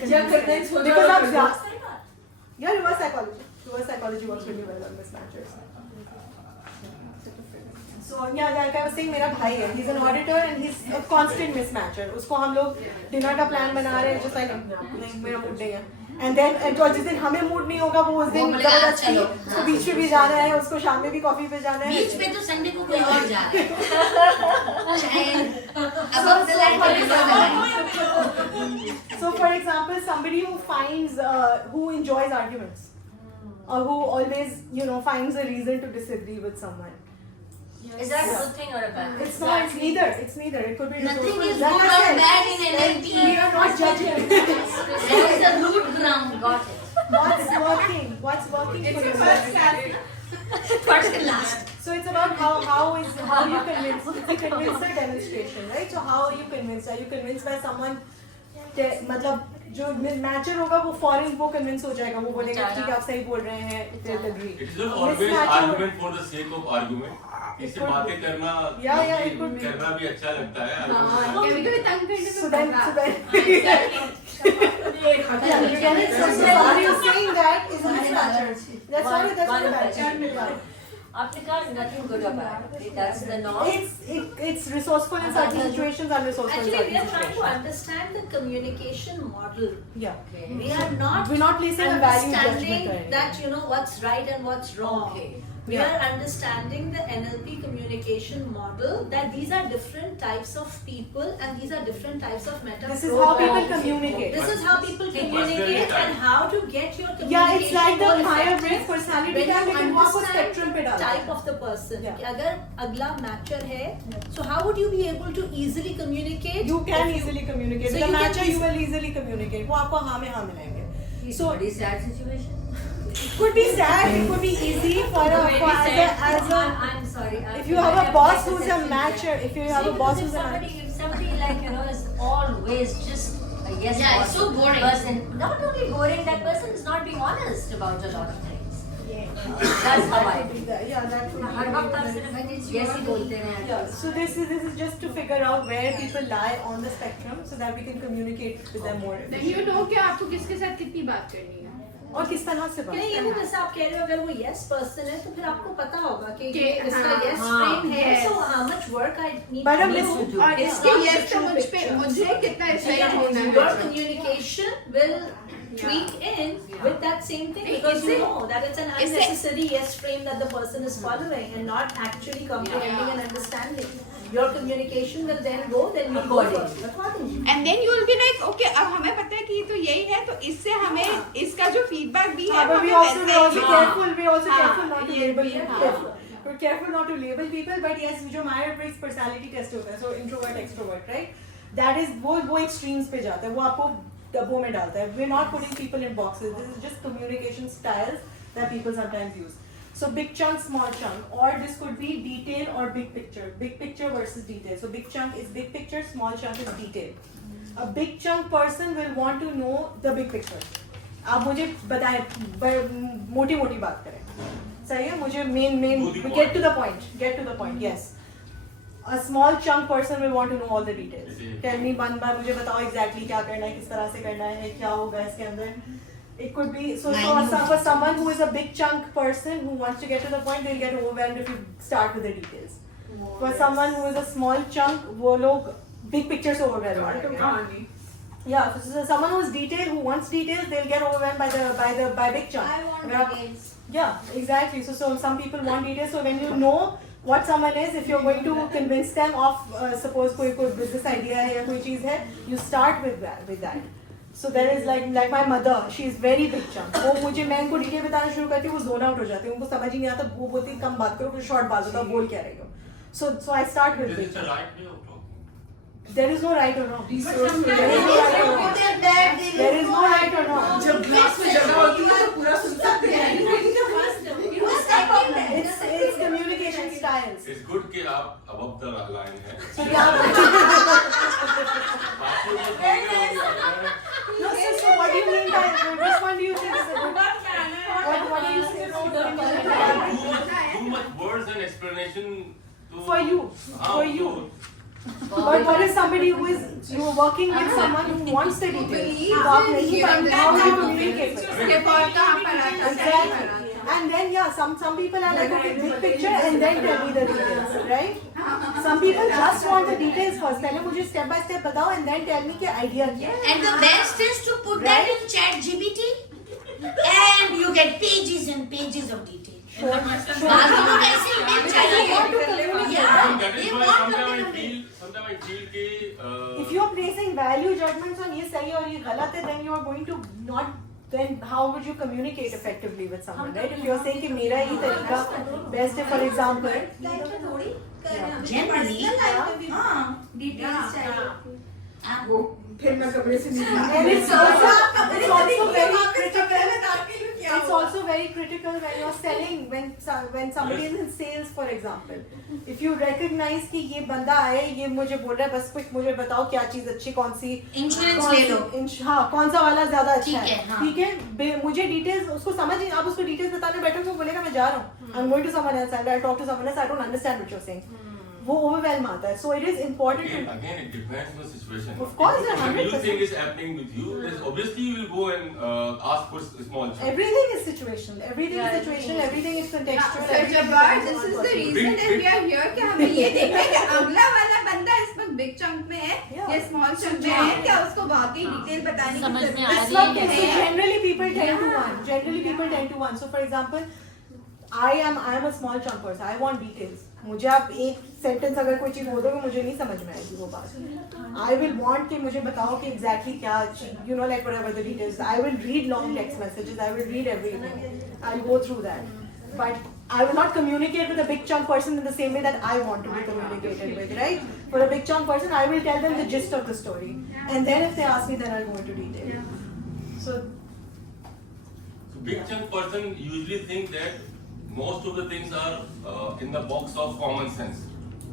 because आप yeah, reverse psychology works really well on mismatchers. So yeah, like I was saying, मेरा भाई है, he's an auditor and he's a constant mismatcher. उसको हम लोग dinner का plan बना रहे हैं, just like नहीं मेरा mood नहीं है. And then जिस दिन हमें मूड नहीं होगा वो उस दिन जबरदस्ती उसको बीच पे भी जाना है, उसको शाम में भी कॉफी पे जाना है. बीच पे तो संडे को कोई और जा रहा है. So for example, somebody who finds who enjoys arguments or who always finds a reason to disagree with someone. Is that a good thing or a bad thing? It's not. It's neither. It could be. Nothing is Like good I or said, bad in NLP. We are not judging. There is a root ground. Got it. What's working? What's working for you? First and last. So it's about how you convince. It's a convincer demonstration, right? So how are you convinced? Are you convinced by someone? मतलब जो mature होगा वो foreign वो convince हो जाएगा, वो बोलेगा ठीक है आप सही बोल रहे हैं. They'll agree. It is not always argument for the sake of argument. इससे बातें करना करना भी अच्छा लगता है. कभी-कभी तंग करने So पे then what you're saying that is a mismatcher. That's what a matcher. आपने कहा nothing good or bad. That's the norm. It's resourceful in certain situations, unresourceful in Actually, we certain are trying to situations. understand the communication model. Yeah. We are not We're not placing a value understanding judgment. that what's right and what's wrong. Okay. We Yeah. are understanding the NLP communication model, that these are different types of people and these are different types of meta This is how people programs. communicate. This is how people communicate and how to get your communication Yeah, it's like the more higher effective. brain personality When type, you लेकिन वो आपको understand spectrum पे the डालता है. type of the person. Yeah. कि अगर अगला matcher है, so how would you be able to easily communicate? You can if easily communicate. So With a you can matcher, you easily- will easily communicate. वो आपको हाँ में हाँ मिलाएंगे. So What is that situation? it could be sad. It could be easy for as a I'm sorry. if you have a boss who's a matcher. If you have a boss who's a matcher. If somebody like is always just a yes Yeah, boss it's so boring. person, not only boring, that person is not being honest about a lot of things. That's how I feel. Yeah, that would be. हर वक्त आप सिर्फ yes ही बोलते हैं. Yeah, so this is just to figure out where people lie on the spectrum so that we can communicate with them more. Then you know कि आपको किसके साथ कितनी बात करनी है. और किस तरह से बात नहीं, ये भी जैसे आप कह रहे हो, अगर वो yes person है तो फिर आपको पता होगा कि कि ये इसका हाँ, yes हाँ, frame है, yes. so how much work I need But to I'm do. listening to और you. इसके Yeah. yes तो मुझ पे मुझे कितना सही होना Your है. communication will tweak in with that same thing because you know that it's an इससे- unnecessary yes frame that the person is following and not actually comprehending and understanding. Your communication will then go, then you go accordingly. And then you will be like, okay, अब हमें पता है कि ये तो यही है, तो इससे हमें इसका जो feedback भी है, But we हमें also वैसे ही- careful. We're also हाँ, careful not to ये label. भी है, हाँ. Careful. We're careful not to label people. But yes, जो Myers-Briggs personality test होता है, so introvert, extrovert, right? That is वो extremes पे जाता है. वो आपको डब्बों में डालता है. We're not putting people in boxes. This is just communication styles that people sometimes use. So big chunk, small chunk, or this could be detail or big picture. Big picture versus detail. So big chunk is big picture, small chunk is detail. A big chunk person will want to know the big picture. आप मुझे बताएं, मोटी बात करें. सही है, मुझे main To the get to the point. Yes. A small chunk person will want to know all the details. Tell me one by मुझे बताओ exactly क्या करना है, किस तरह से करना है, क्या होगा इसके अंदर. It could be so for someone who is a big chunk person who wants to get to the point, they'll get overwhelmed if you start with the details. For someone who is a small chunk, वो लोग big picture से overwhelmed होंगे. Yeah, so someone who's detailed, who wants details, they'll get overwhelmed by big chunk. I want details. Yeah, exactly. So some people want details. So when you know what someone is, if you're going to convince them of suppose कोई business idea है या कोई चीज़ है, you start with that. So there is like my mother, she is very big chunk. वो मुझे मैं उनको detail बताना शुरू करती हूँ, वो zone out हो जाती है, उनको समझ ही नहीं आता, वो बोलती कम बात करो, कुछ short बात बताओ, बोल क्या रही हो. So I start with Is it. it the right way of talking? There is no right or wrong. There is no right or wrong. जब क्लास में जगह होती है तो पूरा सुन सकते हैं. It's communication styles. It's good कि आप above the line हैं. So yeah. No, so what do you mean by which one do you think is a good? What do you say? Too much words and explanation. For you. But what is somebody who is you are working with someone who wants the details? How do you communicate with them? Exactly. And then some people are like, okay, big picture and then tell me the details, right? Some people just want the details first. पहले मुझे step by step बताओ and then tell me कि idea क्या है. And the best is to put that in ChatGPT and you get pages and pages of details. बाकी तो कैसे email चाहिए? Yeah, they want communication. Sometimes I feel कि If you are placing value judgments on ये सही और ये गलत है, then you are going to not. Then how would you communicate effectively with someone, right? If you are saying कि मेरा ही तरीका best है, for example. Generally, Details चाहिए. फिर मैं कपड़े से निकली. And it's also very critical. It's also very critical when you're selling, when somebody is in sales, for example. If you recognize कि ये बंदा आया, ये मुझे बोल रहा है, बस quick मुझे बताओ क्या चीज़ अच्छी, कौन सी इंश्योरेंस ले लो. हाँ, कौन सा वाला ज़्यादा अच्छा है. हाँ. ठीक है, मुझे डिटेल्स उसको समझ नहीं, आप उसको डिटेल्स बताने बैठो तो बोलेगा मैं जा रहा हूँ. I'm going to someone else. I'll talk to someone else. I don't understand what you're saying. वो overwhelm आता है. So it is important to. Again, it depends on the situation. Of course, if you 100%. think it's happening with you, then obviously you will go and ask for small chunk. Everything is situational. Everything is situational. Everything is contextual. Sir Jabbar, this is the reason that we are here कि हमें ये देखना है कि अगला वाला बंदा इसमें big chunk में है या small chunk में है, क्या उसको वाकई डिटेल बताने की जरूरत है. So generally people tend to want. So for example, I am a small chunk person. I want details. मुझे आप एक सेंटेंस अगर कोई चीज बोल दोगे मुझे नहीं समझ में आएगी वो बात. I will want कि मुझे बताओ कि exactly क्या, you know, like whatever the details. I will read long text messages. I will read everything. I'll go through that. But I will not communicate with a big chunk person in the same way that I want to be communicated with, right? For a big chunk person, I will tell them the gist of the story, and then if they ask me, then I'll go into detail. So big chunk person usually think that most of the things are in the box of common sense.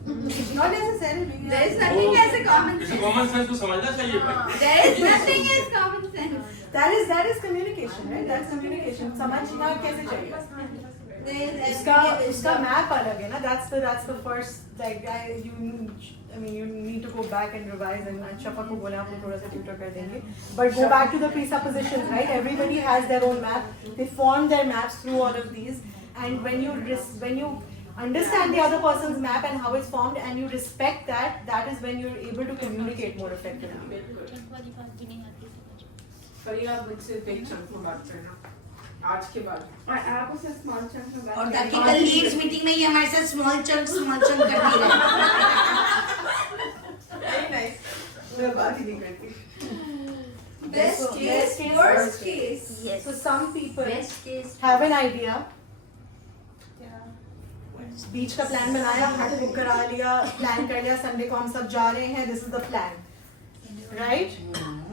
not necessarily. There is nothing as a common इसे sense. common sense को समझना चाहिए भाई. There is nothing as common sense. That is communication, right? That's communication. समझना कैसे चाहिए? उसका map अलग है ना. That's the first, like you need to go back and revise, and Shafa को बोला हम थोड़ा सा tutor कर देंगे. But go back to the presuppositions, right? Everybody has their own map. They form their maps through all of these, and when you understand the other person's map and how it's formed, and you respect that is when you're able to communicate more effectively. करिए आप मुझसे big chunk में बात करना आज के बाद. और आप उसे small chunk में बात और करें. ताकि कल लीड्स मीटिंग में ये हमारे साथ स्मॉल चंक करती रहे. Very nice. मैं बात ही नहीं करती. Best case, worst case. Yes. So some people Best case. have an idea. बीच का प्लान बनाया, हट बुक करा लिया, प्लान कर लिया, संडे को हम सब जा रहे हैं, this is the plan, right?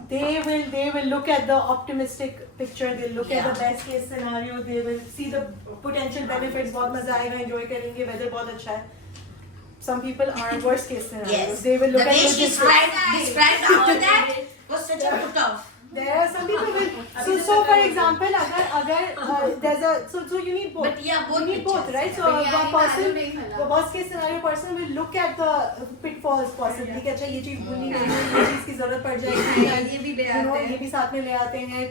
They will look at the optimistic picture, they'll look at the best case scenario, they will see the potential benefits, बहुत मजा आएगा, enjoy करेंगे, weather बहुत अच्छा है. Some people are worst case scenarios. Yes. They will look The at way she logistics. described after that was such a put off. There are some people will. So for example, agar there's a so you need both. But yeah, both you need both, right? So Yeah, one person, imagine the worst case scenario person will look at the pitfalls possibly. कि अच्छा ये चीज भूलनी नहीं है, ये चीज की जरूरत पड़ जाएगी. ये भी ले You know, आते हैं. ये भी साथ में ले आते हैं.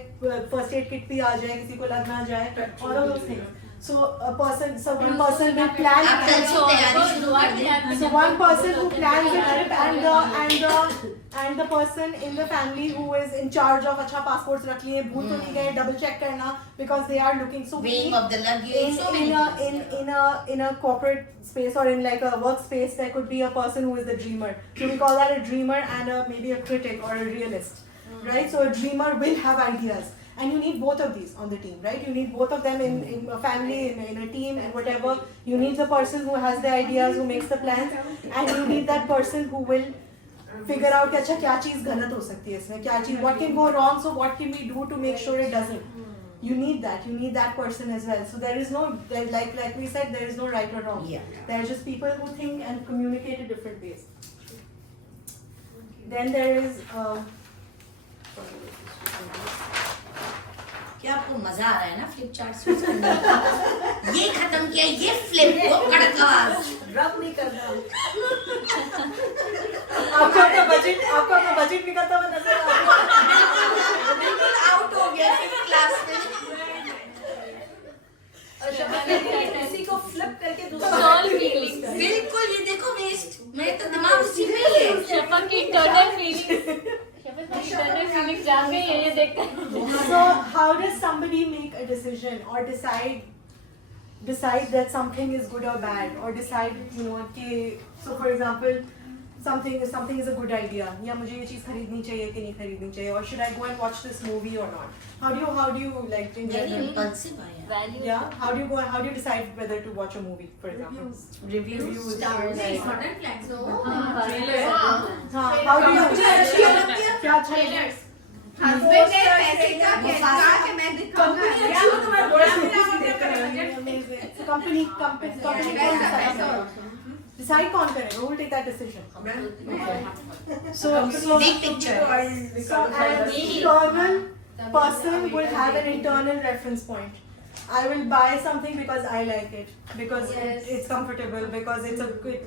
First aid kit भी आ जाए, किसी को लग ना जाए. All of those things. So one person will plan. आप कल से तैयारी शुरू कर दें. So one person who plans the trip and the person in the family who is in charge of अच्छा passports रख लिए, भूल तो नहीं गए, double check करना because they are looking so. Weighing of the luggage. So many things. in a corporate space or in like a workspace, there could be a person who is the dreamer. So we call that a dreamer and maybe a critic or a realist, right? So a dreamer will have ideas. And you need both of these on the team, right? You need both of them in a family, in a team, and whatever. You need the person who has the ideas, who makes the plans, and you need that person who will figure out कि अच्छा क्या चीज़ गलत हो सकती है इसमें, क्या चीज़, what can go wrong, so what can we do to make sure it doesn't. You need that person as well. So there is no, like we said, there is no right or wrong. Yeah. There are just people who think and communicate in different ways. Then there is. क्या आपको मजा आ रहा है ना flip chart use करने का? ये खत्म किया, ये फ्लिप को कड़क आवाज. रब नहीं करना. आपको अपना बजट निकलता हुआ नजर आ रहा है. बिल्कुल आउट हो गया फिफ्थ क्लास में. किसी को फ्लिप करके दूसरा बिल्कुल ये देखो वेस्ट. मेरे तो दिमाग उसी में ही है. शफक की इंटरनल फीलिंग जाग गई है ये देखकर. So how does somebody make a decision or decide that something is good or bad, or decide, you know, कि so for example something is a good idea, या मुझे ये चीज़ खरीदनी चाहिए कि नहीं खरीदनी चाहिए, or should I go and watch this movie or not? How do you like in Very general? impulsive I am. Yeah, how do you decide whether to watch a movie, for example? Reviews, stars. So हाँ, how do you क्या अच्छा लगता है? Husband ने पैसे का कहा कि मैं दिखाऊंगा. कंपनी decide कौन करेगा? Who will take that decision? So Big picture. So an external person will have an internal reference point. I will buy something because I like it, because it's comfortable, because it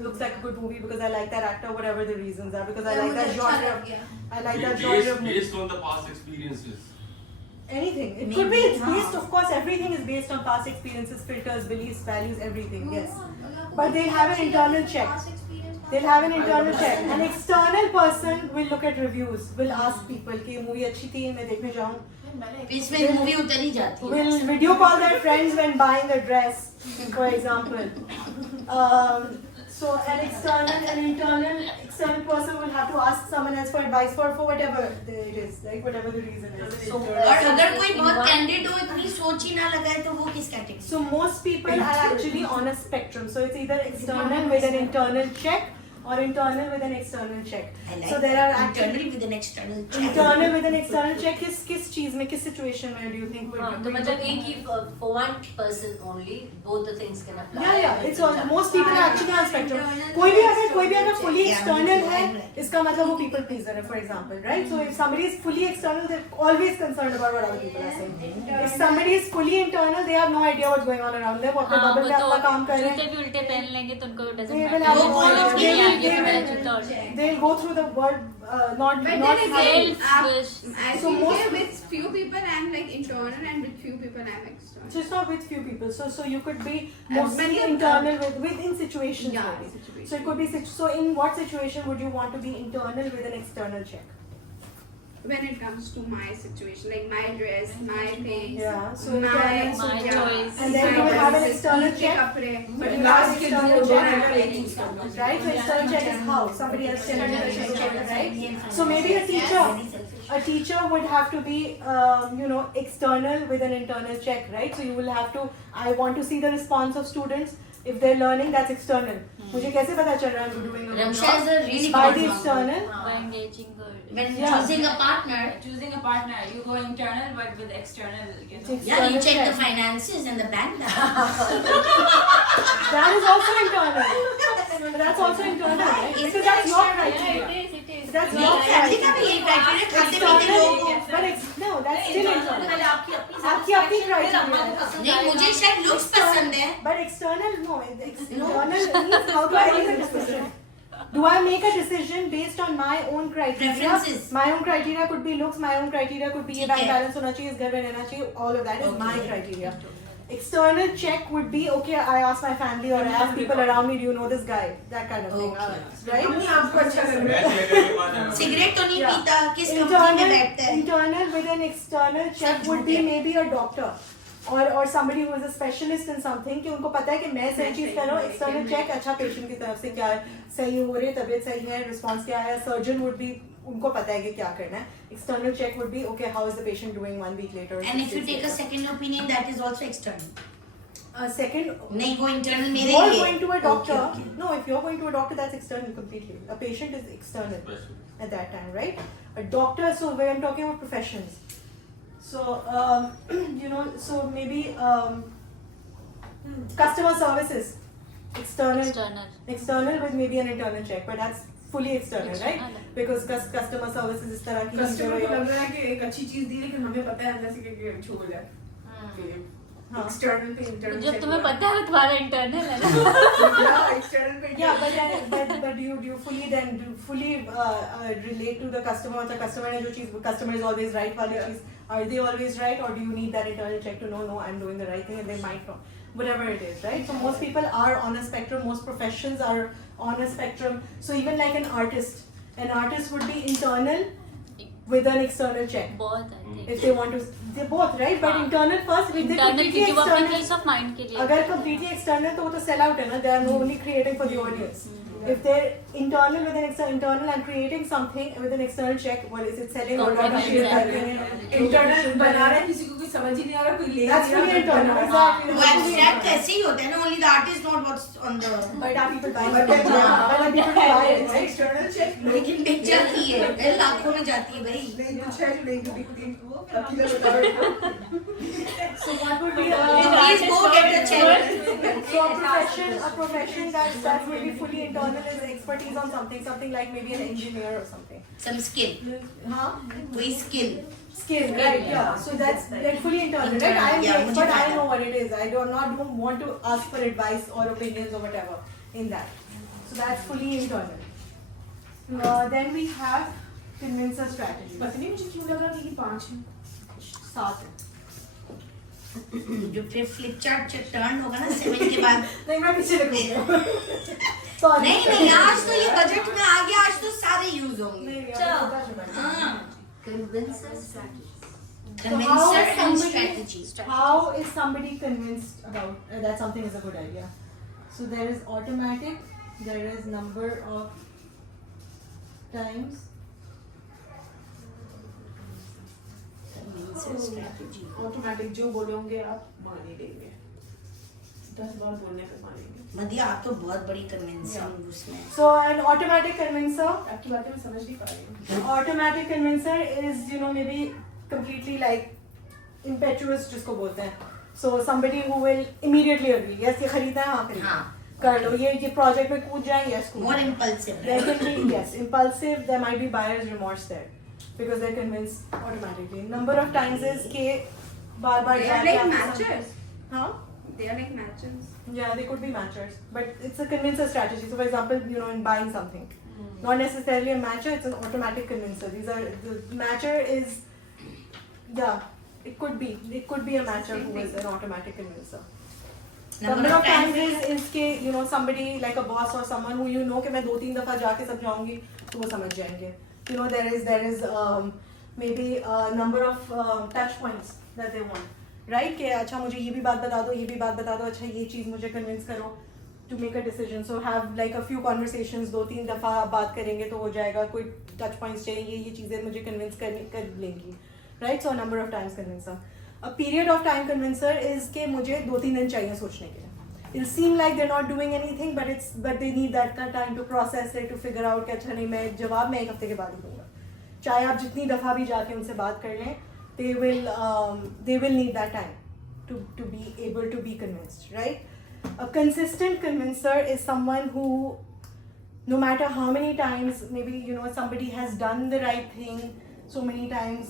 looks like a good movie, because I like that actor, whatever the reasons are, because I like that genre. I like that genre of movie. Based on the past experiences. Anything. It could be. It's based, of course, everything is based on past experiences, filters, beliefs, values, everything. Yes. But they'll have an internal check. They'll have an internal check. An external person will look at reviews, will ask people कि ये movie अच्छी थी, मैं देखने जाऊँ. इसमें movie उतर ही जाती है. Will video call their friends when buying a dress, for example. So an internal person will have to ask someone else for advice for whatever it is, like whatever the reason is. और अगर कोई बहुत candidate हो, इतनी सोच ही ना लगाए, तो वो किस category? So most people are actually on a spectrum. So it's either external with an internal check or internal with an external check. like So there are internal actually with an external check. internal with an external check. किस चीज में, किस situation में do you think हाँ, तो मतलब एक ही for one person only both the things can apply. Yeah. It's all, most people are actually on spectrum. कोई भी अगर fully external है, इसका मतलब वो people pleaser है, for example, right? So if somebody is fully external, they're always concerned about what other people are saying. If somebody is fully internal, they have no idea what's going on around them. वो अपने bubble में अपना काम कर रहे हैं. जूते भी उल्टे पहन लेंगे तो उनको doesn't They matter. will have वो बोलो कि ये आगे मेरा जूता उल्टा है. they'll go through the world not But then having. again, I So think most- with few people I'm like internal and with few people I'm external. So it's not with few people. So you could be mostly But internal within situations. Yeah, maybe. situation. So it could be so in what situation would you want to be internal with an external check? When it comes to my situation, like my dress, my things, Yeah. So my choice. And then you will have an external check. कपड़े. But last external check, right? So external check is how somebody else can do the check, right? So maybe a teacher would have to be external with an internal check, right? So you will have to, I want to see the response of students. If they're learning, that's external. मुझे कैसे पता चल रहा है I'm doing a good Ramsha job? is a really By good the example. external. By engaging good. When Yeah. choosing a partner, Choosing a partner, you go internal but with external, you know. It's yeah, you external check the check. finances and the bank balance. That is also internal. That's also internal, right? Because that's your criteria. It is. that's मेरी not family का भी यही criteria खाते पीते लोग हो। but no, that's still internal. पहले आपकी अपनी आपकी अपनी criteria है। नहीं मुझे शायद लुक्स पसंद है। But external, no. Internal means how do I make a decision? Do I make a decision based on my own criteria? Preferences. My own criteria could be looks. My own criteria could be ये ठीक bank है। balance होना चाहिए, इस घर में रहना चाहिए. All of that is my criteria. External check would be okay. I ask my family or I ask people around me. Do you know this guy? That kind of thing. Right? अपने आप को अच्छा लग रहा है। Match लेने के बाद है ना। सिगरेट तो नहीं पीता, किस कंपनी में बैठता है? Internal with an external check would be maybe a doctor or somebody who is a specialist in something कि उनको पता है कि मैं सही चीज कर रहा हूँ. External check अच्छा पेशेंट की तरफ से क्या है, सही हो रही है, तबीयत सही है, रिस्पॉन्स क्या है. Surgeon would be उनको पता है कि क्या करना है. External check would be okay, how is the patient doing 1 week later? And if you take a second opinion, that is also external. Second, नहीं वो internal मेरे you're लिए। going to a doctor. Okay, okay. No, if you're going to a doctor, that's external completely. A patient is external at that time, right? A doctor. So when I'm talking about professions, so so maybe customer services, external with maybe an internal check, but that's fully external, right? Because customer services इस तरह की customer को लग रहा है कि एक अच्छी चीज दी लेकिन हमें पता है अंदर से कि झोल है। एक्सटर्नल पे इंटरनल जब तुम्हें पता है तुम्हारा इंटरनल है ना एक्सटर्नल पे Yeah, but do you fully relate to the customer? The customer ने जो चीज, customer is always right वाली चीज, are they always right, or do you need that internal check to know no I'm doing the right thing, and they might not, whatever it is, right? So most people are on a spectrum, most professions are on a spectrum. So even like an artist would be internal with an external check. बहुत I think. If they want to, they both, right? But internal first, if they Internal completely क्योंकि वो अपने external, peace of mind के लिए. अगर completely external तो वो तो sell out है ना, they are only creating for the audience. If they're internal with an internal and creating something with an external check, what is it selling or not? Internal बना रहा है किसी को कोई समझ ही नहीं आ रहा कोई ले That's fully internal. Exactly. वो abstract ऐसे ही होता है ना, only the artist knows what's on the। But are people buying it? But are people buying it, right? External check लेकिन बिक जाती है, लाखों में जाती है भाई। नहीं कुछ है जो नहीं तो दिखती वो अकेला बता So what would be Please go get a check। So a profession that would be fully internal is expertise on something like maybe an engineer or something. Some skill, Huh? कोई skill। Skill, right? Yeah. So that's like fully internal, right? I am Yeah, the मुझे expert. I पता। know what it is. I don't want to ask for advice or opinions or whatever in that. So that's fully internal. Then we have convincer strategy. पता नहीं मुझे क्यों लग रहा था कि 5 है 7 है. जो फिर फ्लिप चार्ट टर्न होगा ना 7 के बाद। नहीं मैं पीछे लगूंगा. Sorry. नहीं आज तो ये बजट में आ गया, आज तो सारे यूज होंगे। नहीं हाँ। convincer strategy. Convincer and strategy। How is somebody convinced about that something is a good idea? So there is automatic, there is number of times. Convincer strategy। Automatic जो बोलोगे आप मान ही लेंगे 10 बार बोलने पे मानेंगे। मदिया आप तो बहुत बड़ी कन्विंसिंग उसमें। So an automatic convincer. आपकी बातें मैं समझ नहीं पा रही हूँ। Automatic convincer is maybe completely like impetuous जिसको बोलते हैं. So somebody who will immediately agree. Yes ये खरीदना है हाँ खरीदना. हाँ। कर लो ये project में कूद जाए yes कूद. More impulsive। There can be yes impulsive. There might be buyer's remorse there because they're convinced automatically. Number of times is कि बार-बार They are like matchers. Huh? They are like matchers. Yeah, they could be matchers, but it's a convincer strategy. So, for example, in buying something, not necessarily a matcher; it's an automatic convincer. The matcher is, yeah, it could be a matcher who is an automatic convincer. Number of times is कि somebody like a boss or someone who कि मैं 2-3 दफा जाके समझाऊंगी तो वो समझ जाएंगे. There is maybe a number of touch points that they want. Right कि अच्छा मुझे ये भी बात बता दो ये भी बात बता दो अच्छा ये चीज़ मुझे कन्विंस करो to make a decision so have like a few conversations 2-3 दफ़ा आप बात करेंगे तो हो जाएगा कोई टच पॉइंट्स चाहिए ये चीज़ें मुझे कन्विंस कर लेंगी right so number of times convincer a period of time convincer is के मुझे 2-3 दिन चाहिए सोचने के लिए it seem like they not doing anything but they need that time to process it to figure out कि अच्छा नहीं मैं जवाब मैं 1 हफ्ते के बाद ही दूंगा चाहे आप जितनी दफ़ा भी जाके उनसे बात कर लें they will need that time to be able to be convinced, right? A consistent convincer is someone who no matter how many times maybe you know somebody has done the right thing so many times,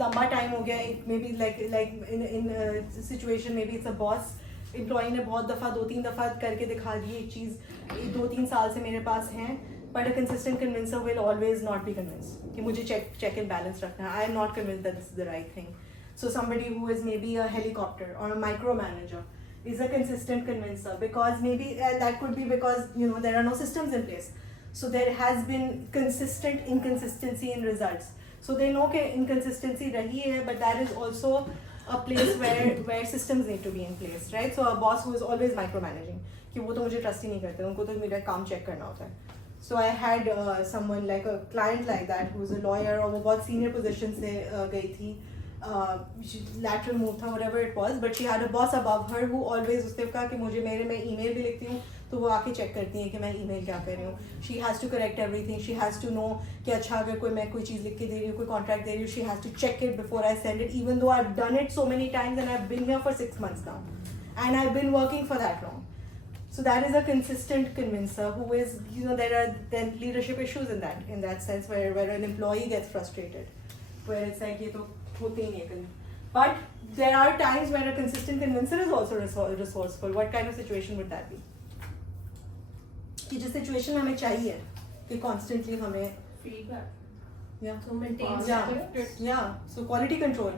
लंबा time हो गया, maybe like in a situation maybe it's a boss, employee ने बहुत दफ़ा 2-3 दफ़ा करके दिखा दी एक चीज़ 2-3 साल से मेरे पास हैं, but a consistent convincer will always not be convinced कि मुझे check and balance रखना है. I am not convinced that this is the right thing. So somebody who is maybe a helicopter or a micromanager is a consistent convincer, because maybe that could be because you know there are no systems in place, so there has been consistent inconsistency in results, so they know that inconsistency rahi hai, but that is also a place where systems need to be in place, right? So a boss who is always micromanaging कि वो तो मुझे trust ही नहीं करते, उनको तो मेरा काम check करना होता है. So I had someone like a client like that who was a lawyer और वो बहुत senior position से गई थी, lateral move था, whatever it was, but she had a boss above her who always उसने कहा कि मुझे मैं email भी लिखती हूँ तो वो आके check करती हैं कि मैं email क्या कर रही हूँ. She has to correct everything, she has to know कि अच्छा अगर मैं कोई चीज़ लिख के दे रही हूँ, कोई contract दे रही हूँ, she has to check it before I send it, even though I've done it so many times and I've been here for 6 months now and I've been working for that long. So that is a consistent convincer who is, you know, there are then leadership issues in that sense where an employee gets frustrated, where it's like ये तो होते ही नहीं है. But there are times where a consistent convincer is also resourceful. What kind of situation would that be? कि जिस situation में हमें चाहिए कि constantly हमें feedback. Yeah. To maintain Yeah. So quality control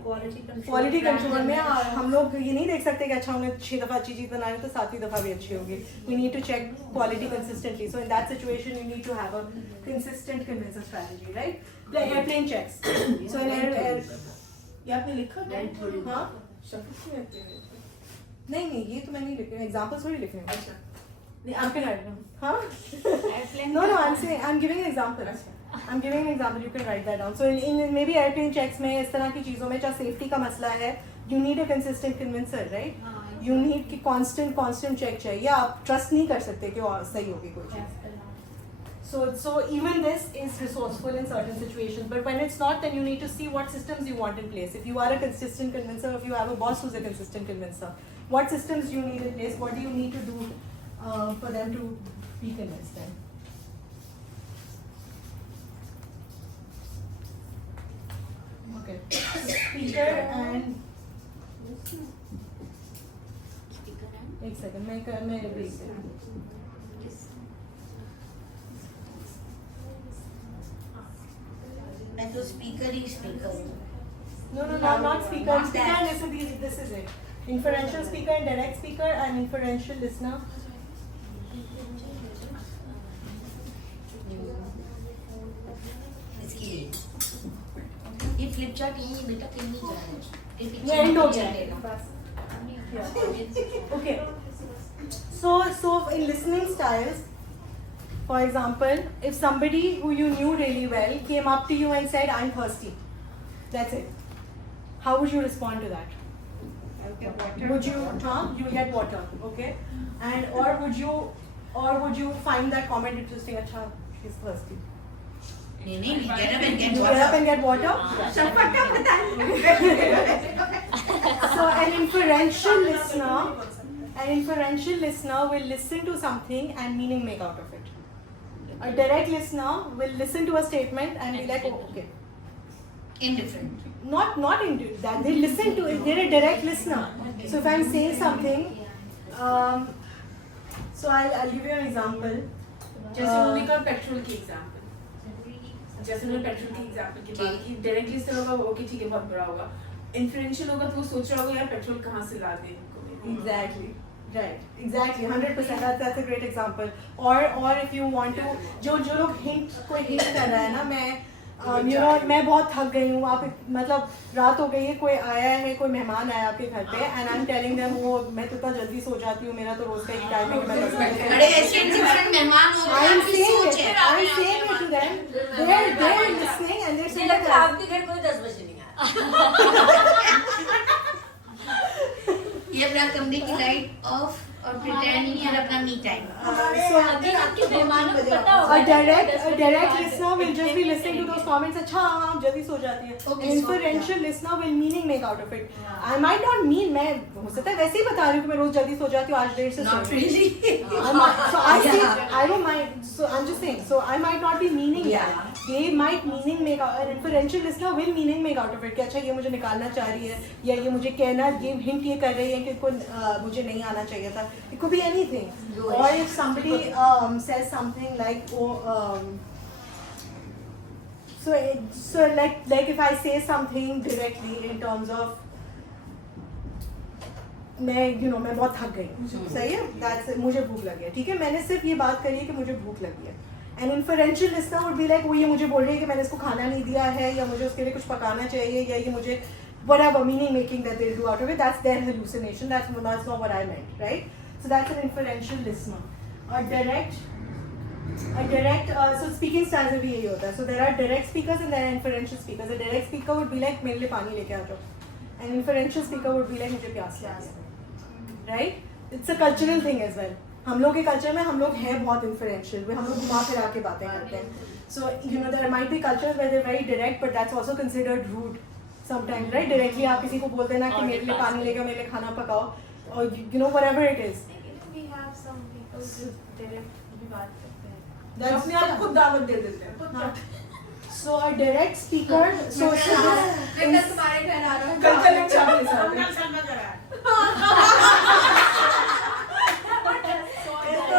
में हम लोग ये नहीं देख सकते कि अच्छा हमने 6 दफ़ा अच्छी चीज़ बनाई तो 7वीं दफ़ा भी अच्छी होगी. We need to check quality consistently. So in that situation you need to have a consistent convincer strategy, right? Like airplane checks. So in air ये आपने लिखा है? हाँ. नहीं ये तो मैं नहीं लिख रही हूँ. Examples थोड़ी लिख रही हूँ. नहीं आपके राइट ना. हाँ. No, I'm saying I'm giving an example. I'm giving an example. You can write that down. So in maybe airplane checks में इस तरह की चीज़ों में चाहे safety का मसला है, you need a consistent convincer, right? You need कि constant check चाहिए. आप trust नहीं कर सकते कि सही होगी कोई चीज़. So even this is resourceful in certain situations, but when it's not, then you need to see what systems you want in place. If you are a consistent convincer, if you have a boss who's a consistent convincer, what systems you need in place? What do you need to do for them to be convinced then? Okay. Speaker and एक second मैं repeat मैं तो speaker ही speaker हूँ. No, not speaker. Speaker and listener. This is it. Inferential speaker and direct speaker and inferential listener. ये flip chart यही बेटा कहीं नहीं जा ये end हो गया. Okay. So in listening styles, for example, if somebody who you knew really well came up to you and said, "I'm thirsty," that's it. How would you respond to that? Would you you'll get water, okay? And or would you find that comment interesting? Acha, she's thirsty. नहीं get up and get You water. get up and get water? So an inferential listener will listen to something and meaning make out of it. A direct listener will listen to a statement and be like, oh, okay. Indifferent. Not into that. They listen to it. They're a direct listener. So if I'm saying something, so I'll give you an example. जैसे उन्होंने कहा petrol की example, जैसे उन्होंने petrol की example की बात की, डायरेक्टली इस तरह होगा ओके ठीक है बहुत बुरा होगा. इन्फ्लुएंशियल होगा तो वो सोच रहा होगा यार पेट्रोल कहाँ से ला दें इनको. Exactly. Right. Exactly. 100%. That's a great example. Or if you want to, जो लोग कोई hint कर रहा है ना, मैं बहुत थक गई हूँ. आप मतलब रात हो गई है, कोई आया है, कोई मेहमान आया आपके घर पे, and I'm telling them वो मैं तो इतना जल्दी सो जाती हूँ, मेरा तो रोज का ही टाइम है कि मैं अरे ऐसे डिफरेंट मेहमान होते हैं. I'm saying it to them. They're listening and they're saying that आपके घर कोई 10 बजे नहीं आया. ये अपना कमरे की लाइट ऑफ और pretend ये अपना me time. So अगर आपके मेहमानों को पता होगा a direct listener will just be listening to those comments. अच्छा हाँ आप जल्दी सो जाती है. Okay, Inferential listener will meaning make out of it. I might not mean, मैं हो सकता है वैसे ही बता रही हूँ कि मैं रोज जल्दी सो जाती हूँ, आज देर से Not really. So I don't mind. So I'm just saying. So I might not be meaning that. They might meaning make out. An inferential listener will meaning make out of it. कि अच्छा ये मुझे निकालना चाह रही है या ये मुझे कहना ये hint ये कर रही है कि इसको मुझे नहीं आना चाहिए था. It could be anything. Or if somebody says something like so like if I say something directly in terms of मैं बहुत थक गई हूँ, सही है, that's मुझे भूख लगी है, ठीक है, मैंने सिर्फ ये बात करी है कि मुझे भूख लगी है. An inferential listener would be like वो ये मुझे बोल रही है कि मैंने इसको खाना नहीं दिया है या मुझे उसके लिए कुछ पकाना चाहिए या ये मुझे whatever meaning making that they do out of it, that's their hallucination, that's not what I meant, right? So that's an inferential listener. A direct so speaking styles में भी यही होता है. So there are direct speakers and there are inferential speakers. A direct speaker would be like मेरे लिए पानी लेके आ जाओ. An inferential speaker would be like मुझे प्यास लगी है. Right? It's a cultural thing as well. हम लोग के कल्चर में हम लोग हैं बहुत inferential. हम लोग घुमा फिरा के बातें करते हैं. So there might be cultures where they're very direct, but that's also considered rude sometimes, right? Directly आप किसी को बोलते हैं ना कि मेरे लिए पानी लेके मेरे लिए खाना पकाओ, or whatever it is. We have some people who direct भी बात करते हैं. That's अपने आप खुद दावत दे देते हैं. So a direct speaker. So मैं तुम्हारे घर आ रहा हूँ. कल का लेक्चर मेरे साथ.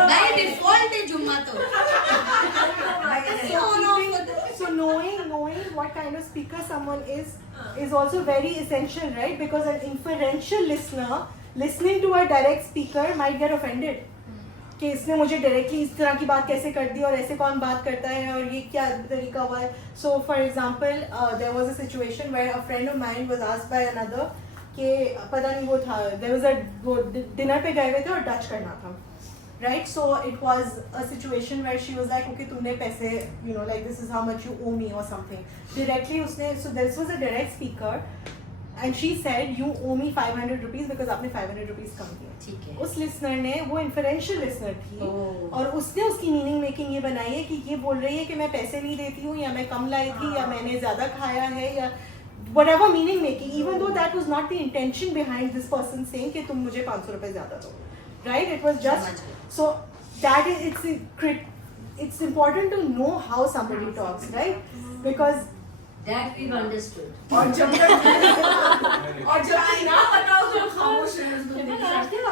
By default है जुम्मा तो. So knowing what kind of speaker someone is also very essential, right? Because an inferential listener listening to a direct speaker might get offended. कि इसने मुझे डायरेक्टली इस तरह की बात कैसे कर दी और ऐसे कौन बात करता है और ये क्या तरीका हुआ है. So for example, there was a situation where a friend of mine was asked by another कि पता नहीं वो था, there was वो डिनर पे गए हुए थे और टच करना था, right? So it was a situation where she was like, okay तुमने पैसे, like this is how much you owe me or something. Directly उसने, so this was a direct speaker and she said you owe me 500 rupees because आपने 500 rupees कम दिया. ठीक है. उस listener ने, वो इन्फरेंशियल लिसनर थी और उसने उसकी मीनिंग मेकिंग ये बनाई है कि ये बोल रही है कि मैं पैसे नहीं देती हूँ या मैं कम लाई थी या मैंने ज़्यादा खाया है या whatever meaning making, even though that was not the intention behind this person saying कि तुम मुझे 500 रुपए ज़्यादा दो, right? It was just so that is it's important to know how somebody talks, right? Because That we've understood. और जब ना बताओ तो खामोश रहना.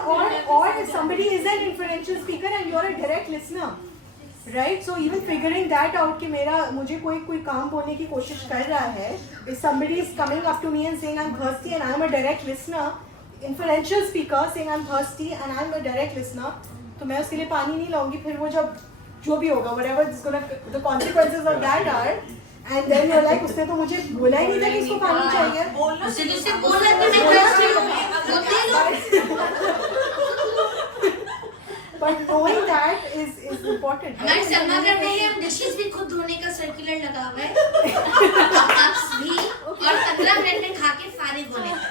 or if somebody is an inferential speaker and you're a direct listener, right? So even figuring that out कि मुझे कोई काम बोलने की कोशिश कर रहा है, if somebody is coming up to me and saying I'm thirsty and I'm a direct listener, inferential speaker saying I'm thirsty and I'm a direct listener, तो मैं उसके लिए पानी नहीं लाऊंगी. फिर वो जब जो भी होगा whatever the consequences of that are, and then you're like उसने तो मुझे बोला ही नहीं था कि इसको पानी चाहिए. उससे बोला कि मैं thirsty हूँ. But knowing that is important. हमारे सलमा घर में हम डिशेस भी खुद धोने का सर्कुलर लगा हुआ है, कप्स भी, और 15 मिनट में खा के फारिग होने का.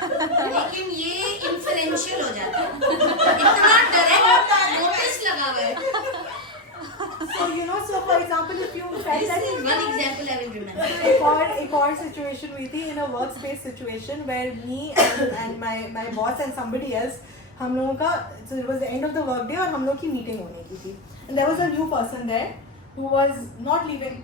लेकिन ये इन्फ्लुएंशियल हो जाता है, इतना डायरेक्ट नोटिस लगा हुआ है. So for example, if you This felt is one example I will remember. एक और situation हुई थी in a workspace situation where me and my boss and somebody else, हम लोगों का, so it was the end of the work day और हम लोग की meeting होने की थी, and there was a new person there who was not leaving.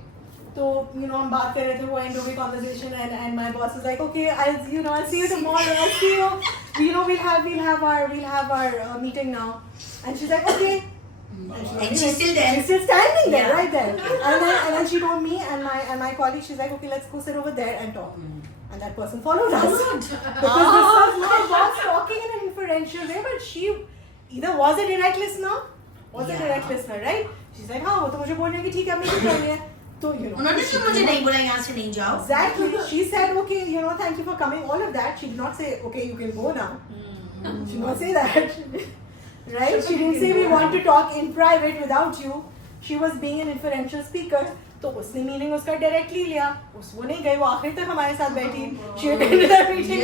तो हम बात कर रहे थे, वो end of the conversation and my boss was like, okay, I'll see you tomorrow. I'll see you. We'll have our meeting now. And she's like, okay. And she's still there. She's still standing there, yeah. Right there. And then she told me and my colleague, she's like, okay, let's go sit over there and talk. And that person followed us. Because this was my boss talking in an inferential way, but she either was a direct listener, right? She's like, हाँ, वो तो मुझे बोलने की ठीक है, मैं क्या कर रही है? तो उन्होंने तो मुझे नहीं बोला यहाँ से नहीं जाओ. Exactly. She said, okay, thank you for coming. All of that. She did not say, okay, you can go now. She did not say that. Right? She didn't say we want to talk in private without you. She was being an inferential speaker. तो उसने meaning उसका directly लिया. वो नहीं गई, वो आखिर तक हमारे साथ बैठी. She attended that meeting.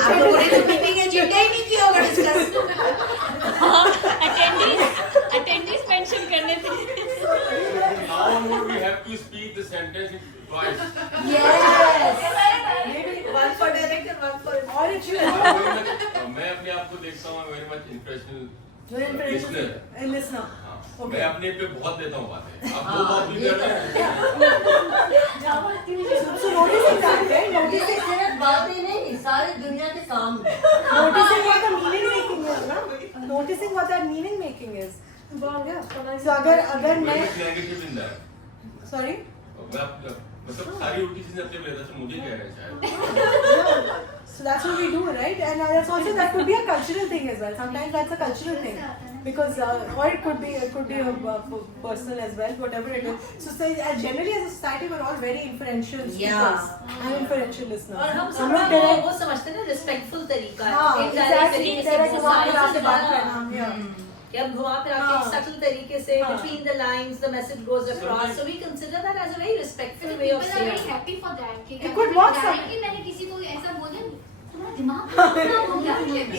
आप लोगों ने तो मीटिंग एजेंडा ही नहीं किया होगा डिस्कस. अटेंडेंस मेंशन करने थे. Now we have to speak the sentence twice. Yes. One for direct and one for और मैं अपने आप को देखता हूँ very much impressional You're inferential Listener. listener. हाँ, Okay. मैं अपने पे बहुत देता हूँ बातें, आप दो बात भी कर रहे हैं। So noticing that, right? Noticing, सिर्फ बातें नहीं, सारी दुनिया के काम है। noticing what the meaning making is, ना? Noticing what that meaning making is. So अगर मैं, नेगेटिव इन दैट, sorry? मैं मतलब सारी उल्टी चीजें अपने पे लेता हूँ, मुझे क्या है शायद। So that's what we do, right? And that's also, that could be a cultural thing as well. Sometimes that's a cultural thing, because or it could be personal as well, whatever it is. So generally as a society we're all very inferential speakers. I'm inferential listener. और हम हम लोग सब direct, वो समझते हैं ना respectful तरीका है, हाँ, indirect exactly, तरीके से direct बोलना, घुमा फिरा के बात हाँ। करना, yeah. कि हम घुमा फिरा के हाँ। सटल तरीके से हाँ। between the lines the message goes across, so we consider that as a very respectful way of People are very saying. happy for that. कि It could work directly मैंने किसी को ऐसा बोला, तुम्हारा दिमाग खराब हो गया।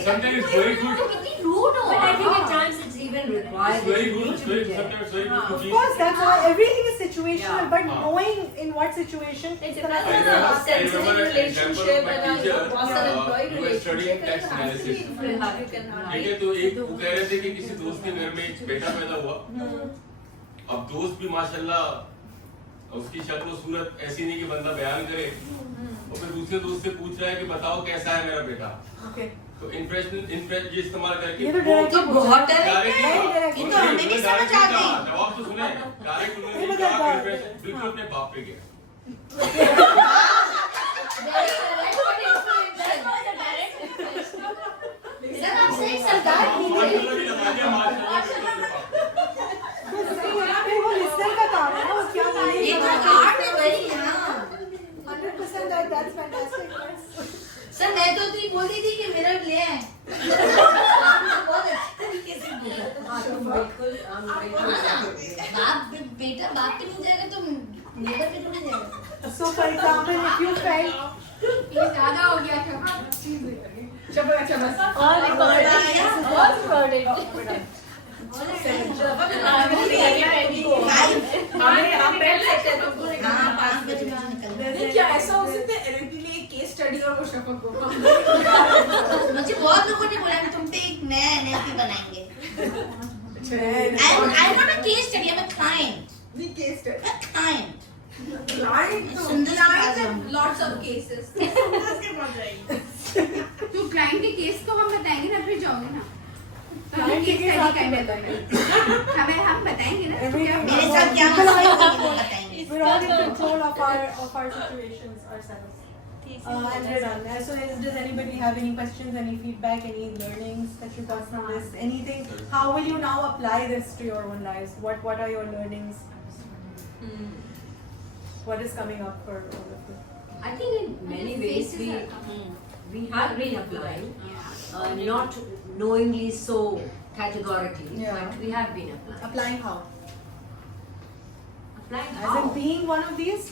Sometimes it's very good. कितनी rude हो। But I think at times it's even required. It's very good. It It's needs to very be there. sometimes it's very good to Of be. course, that's why everything is situational, Yeah. but हाँ. knowing in what situation It it's depends gonna on a sensitive an relationship example of my and a teacher, boss and employee who was studying relationship. text analysis. You can ठीक है, तो एक वो कह रहे थे कि किसी दोस्त के घर में एक बेटा पैदा हुआ। अब दोस्त भी माशाल्लाह उसकी शक्ल और सूरत ऐसी नहीं कि बंदा बयान करे, और फिर दूसरे दोस्त से पूछ रहा है कि बताओ कैसा है मेरा बेटा। Okay. तो इम्प्रेशन ये इस्तेमाल करके ये तो direct तो बहुत नहीं direct ये तो हमें भी समझ आ गई। जवाब तो सुने, डायरेक्ट ये उन्होंने बता कहा दो। impression बिल्कुल अपने बाप पे गया। Sir, I'm saying sir that माशाल्लाह भी लगा दिया, माशाल्लाह बिल्कुल अपने बाप पे। वो listener का काम है ना, वो क्या बोलेगा। ये तो art है भाई, हाँ। 100% that's fantastic. सर मैं तो तुझे बोल रही थी कि मेरा ले आए। बहुत अच्छे तरीके से बोला। बिल्कुल, बाप बेटा बाप के नहीं जाएगा तो नेबर के थोड़ी जाएगा। So for example, if you felt ये ज़्यादा हो गया था। All recorded. All recorded. हम बैठ सकते हैं तुमको हाँ 5 बजे मुझे निकलना है। क्या ऐसा हो सकता है एलएलपी में एक केस स्टडी और वो शफक को मुझे बहुत लोगों ने बोला कि तुम पे एक नया एनएलपी बनाएंगे। I'm not a case study, I'm a client. नहीं case study A client. Client सुंदर लॉट्स ऑफ केसेस के पास जाएगी तो क्लाइंट के केस को हम बताएंगे ना, फिर जाओगे ना। Client के केस आपको हमें हम बताएंगे ना। मेरे साथ क्या मसला है वो बताएंगे। we're all in control of our situations ourselves. And we're done. So does anybody have any questions, any feedback, any learnings that you got from this? Anything? How will you now apply this to your own lives? What are your learnings? What is coming up for all of you? I think in many ways we have been applying, not knowingly so categorically, Yeah. but we have been applying. Applying how? Applying As how? in being one of these?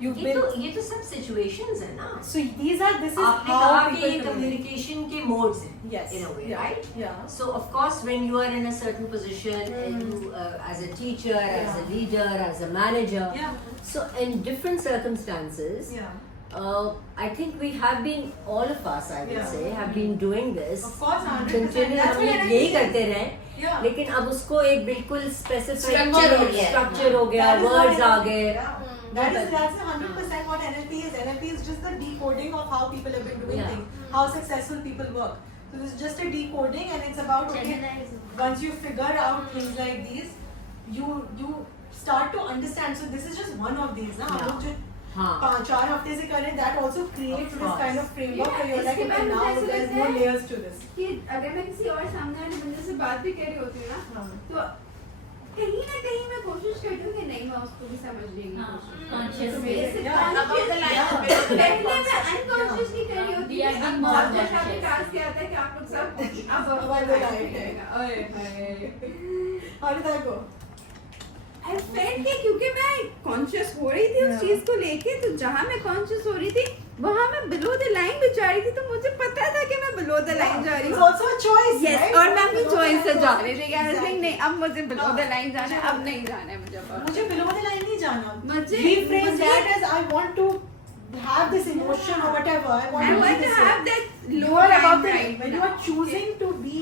You've ये been. तो सब situations है ना. So this is आपने how कहा कि people ये communication के modes हैं. Yes. In a way, Yeah. right? Yeah. So of course, when you are in a certain position, and you, as a teacher, as a leader, as a manager, so in different circumstances, I think we have been, all of us, I would Yeah. say, have been doing this. Of course, 100%. Continue That's हम what लोग I यही mean. करते रहे. Yeah. लेकिन अब उसको एक बिल्कुल specific Structure हो गया. structure हो गया, That is what words uh NLP गए. yeah. That's 100% what NLP is. NLP is just the decoding of how people have been doing Yeah. things, how successful people work. So this is just a decoding, and it's about once you figure out things like these, you start to understand. So this is just one of these, na? Yeah. हम लोग जो हाँ. 4 हफ्ते से कर रहे हैं, that also creates Of this course. kind of framework where you're like, इसके बाद okay, now मुझे ऐसा there's लगता more है layers to this. कि अगर मैं किसी और सामने वाले बंदे से बात भी कर रही होती हूँ ना, तो कहीं ना कहीं मैं कोशिश करती हूँ कि नहीं मैं उसको भी समझने की कोशिश तो मेरे से पहले मैं अनकॉन्शियसली कर रही होती हूँ। अब बहुत जैसा आपके टास्क क्या आता है कि आप लोग सब अब ओए How did that go? I felt कि क्योंकि मैं कॉन्शियस हो रही थी उस चीज को लेके, तो जहाँ मैं कॉन्शियस हो रही थी वहाँ मैं बिलो द लाइन भी जा रही थी, तो मुझे पता था कि मैं बिलो द लाइन जा रही It's हूँ। also a choice, yes right? और मैं अपनी Below the चॉइस से line जा also. रही थी यार Exactly. नहीं अब मुझे बिलो द लाइन जाना है, अब नहीं जाना है मुझे अब। मुझे below the line नहीं जाना. मुझे- Rephrase मुझे- that as I want to have this emotion or whatever. I want I to want be to this have way. that You low are line about the right when you now. are choosing to be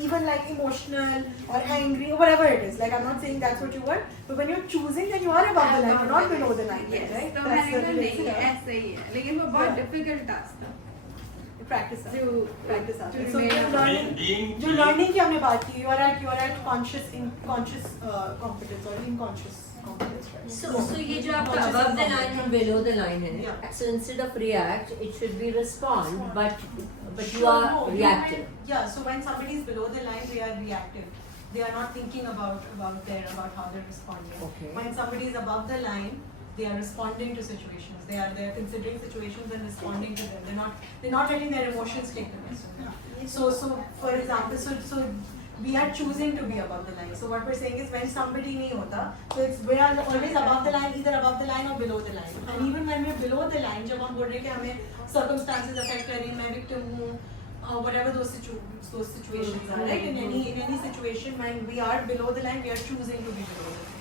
even like emotional or angry or whatever it is. Like I'm not saying that's what you were, but when you're choosing, then you are above the line, you're not below the line, Yes, right? तो मैंने कहा नहीं ऐसे ही है, लेकिन वो बहुत difficult task था. Practice to So remain you're learning, being जो learning की हमने बात की, you are at conscious competence or unconscious competence, right? So ये जो आपका above the line and below the line है, Yeah. so instead of react, it should be respond, but you Sure, are no, reactive. Yeah, so when somebody is below the line, they are reactive. They are not thinking about how they're responding. Okay. When somebody is above the line, they are responding to situations. They are considering situations and responding to them. They're not letting their emotions take the rest. So for example, so we are choosing to be above the line. So what we're saying is when somebody nahi hota, so we are always above the line, either above the line or below the line. And even when we're below the line, जब हम बोल रहे हैं कि हमें circumstances affect कर रही हैं, मैं victim हूँ, whatever those situations are, right? In any situation, when we are below the line, we are choosing to be below the line.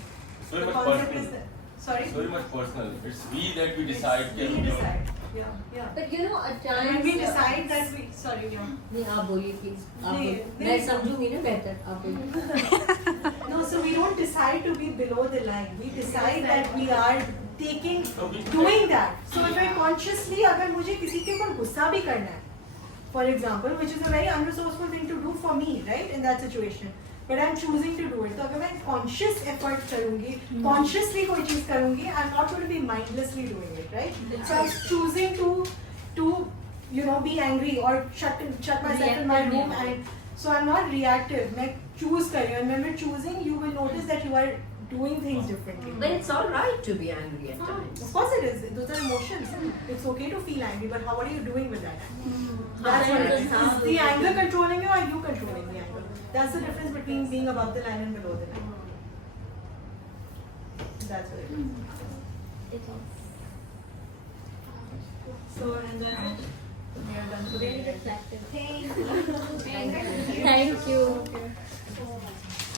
So The much concept personal. is that. Sorry. So much personal. It's we that we decide. We decide. Yeah. But you know, at And times. when we decide that we, sorry, yeah. नहीं आप बोलिए please. आप नहीं, बोलिए. नहीं, मैं समझूंगी ना बेहतर. आप बोलिए. No, so we don't decide to be below the line. We decide that we are doing that. So if I consciously, अगर मुझे किसी के ऊपर गुस्सा भी करना है, for example, which is a very unresourceful thing to do for me, right, in that situation. But I'm choosing to do it. तो अगर मैं conscious effort करूँगी, consciously कोई चीज़ करूँगी, I'm not going to be mindlessly doing it, right? So I'm choosing to be angry or shut myself in my room, and so I'm not reactive. मैं choose कर रही हूँ, and when we're choosing, you will notice that you are doing things differently. But it's all right to be angry at times. Of course it is. Those are emotions. It's okay to feel angry, but what are you doing with that anger? That's what it is. Is the anger controlling you or are you controlling the anger? That's the difference between being above the line and below the line. That's what it is. So, and then we are done today. Very reflective. Thank you.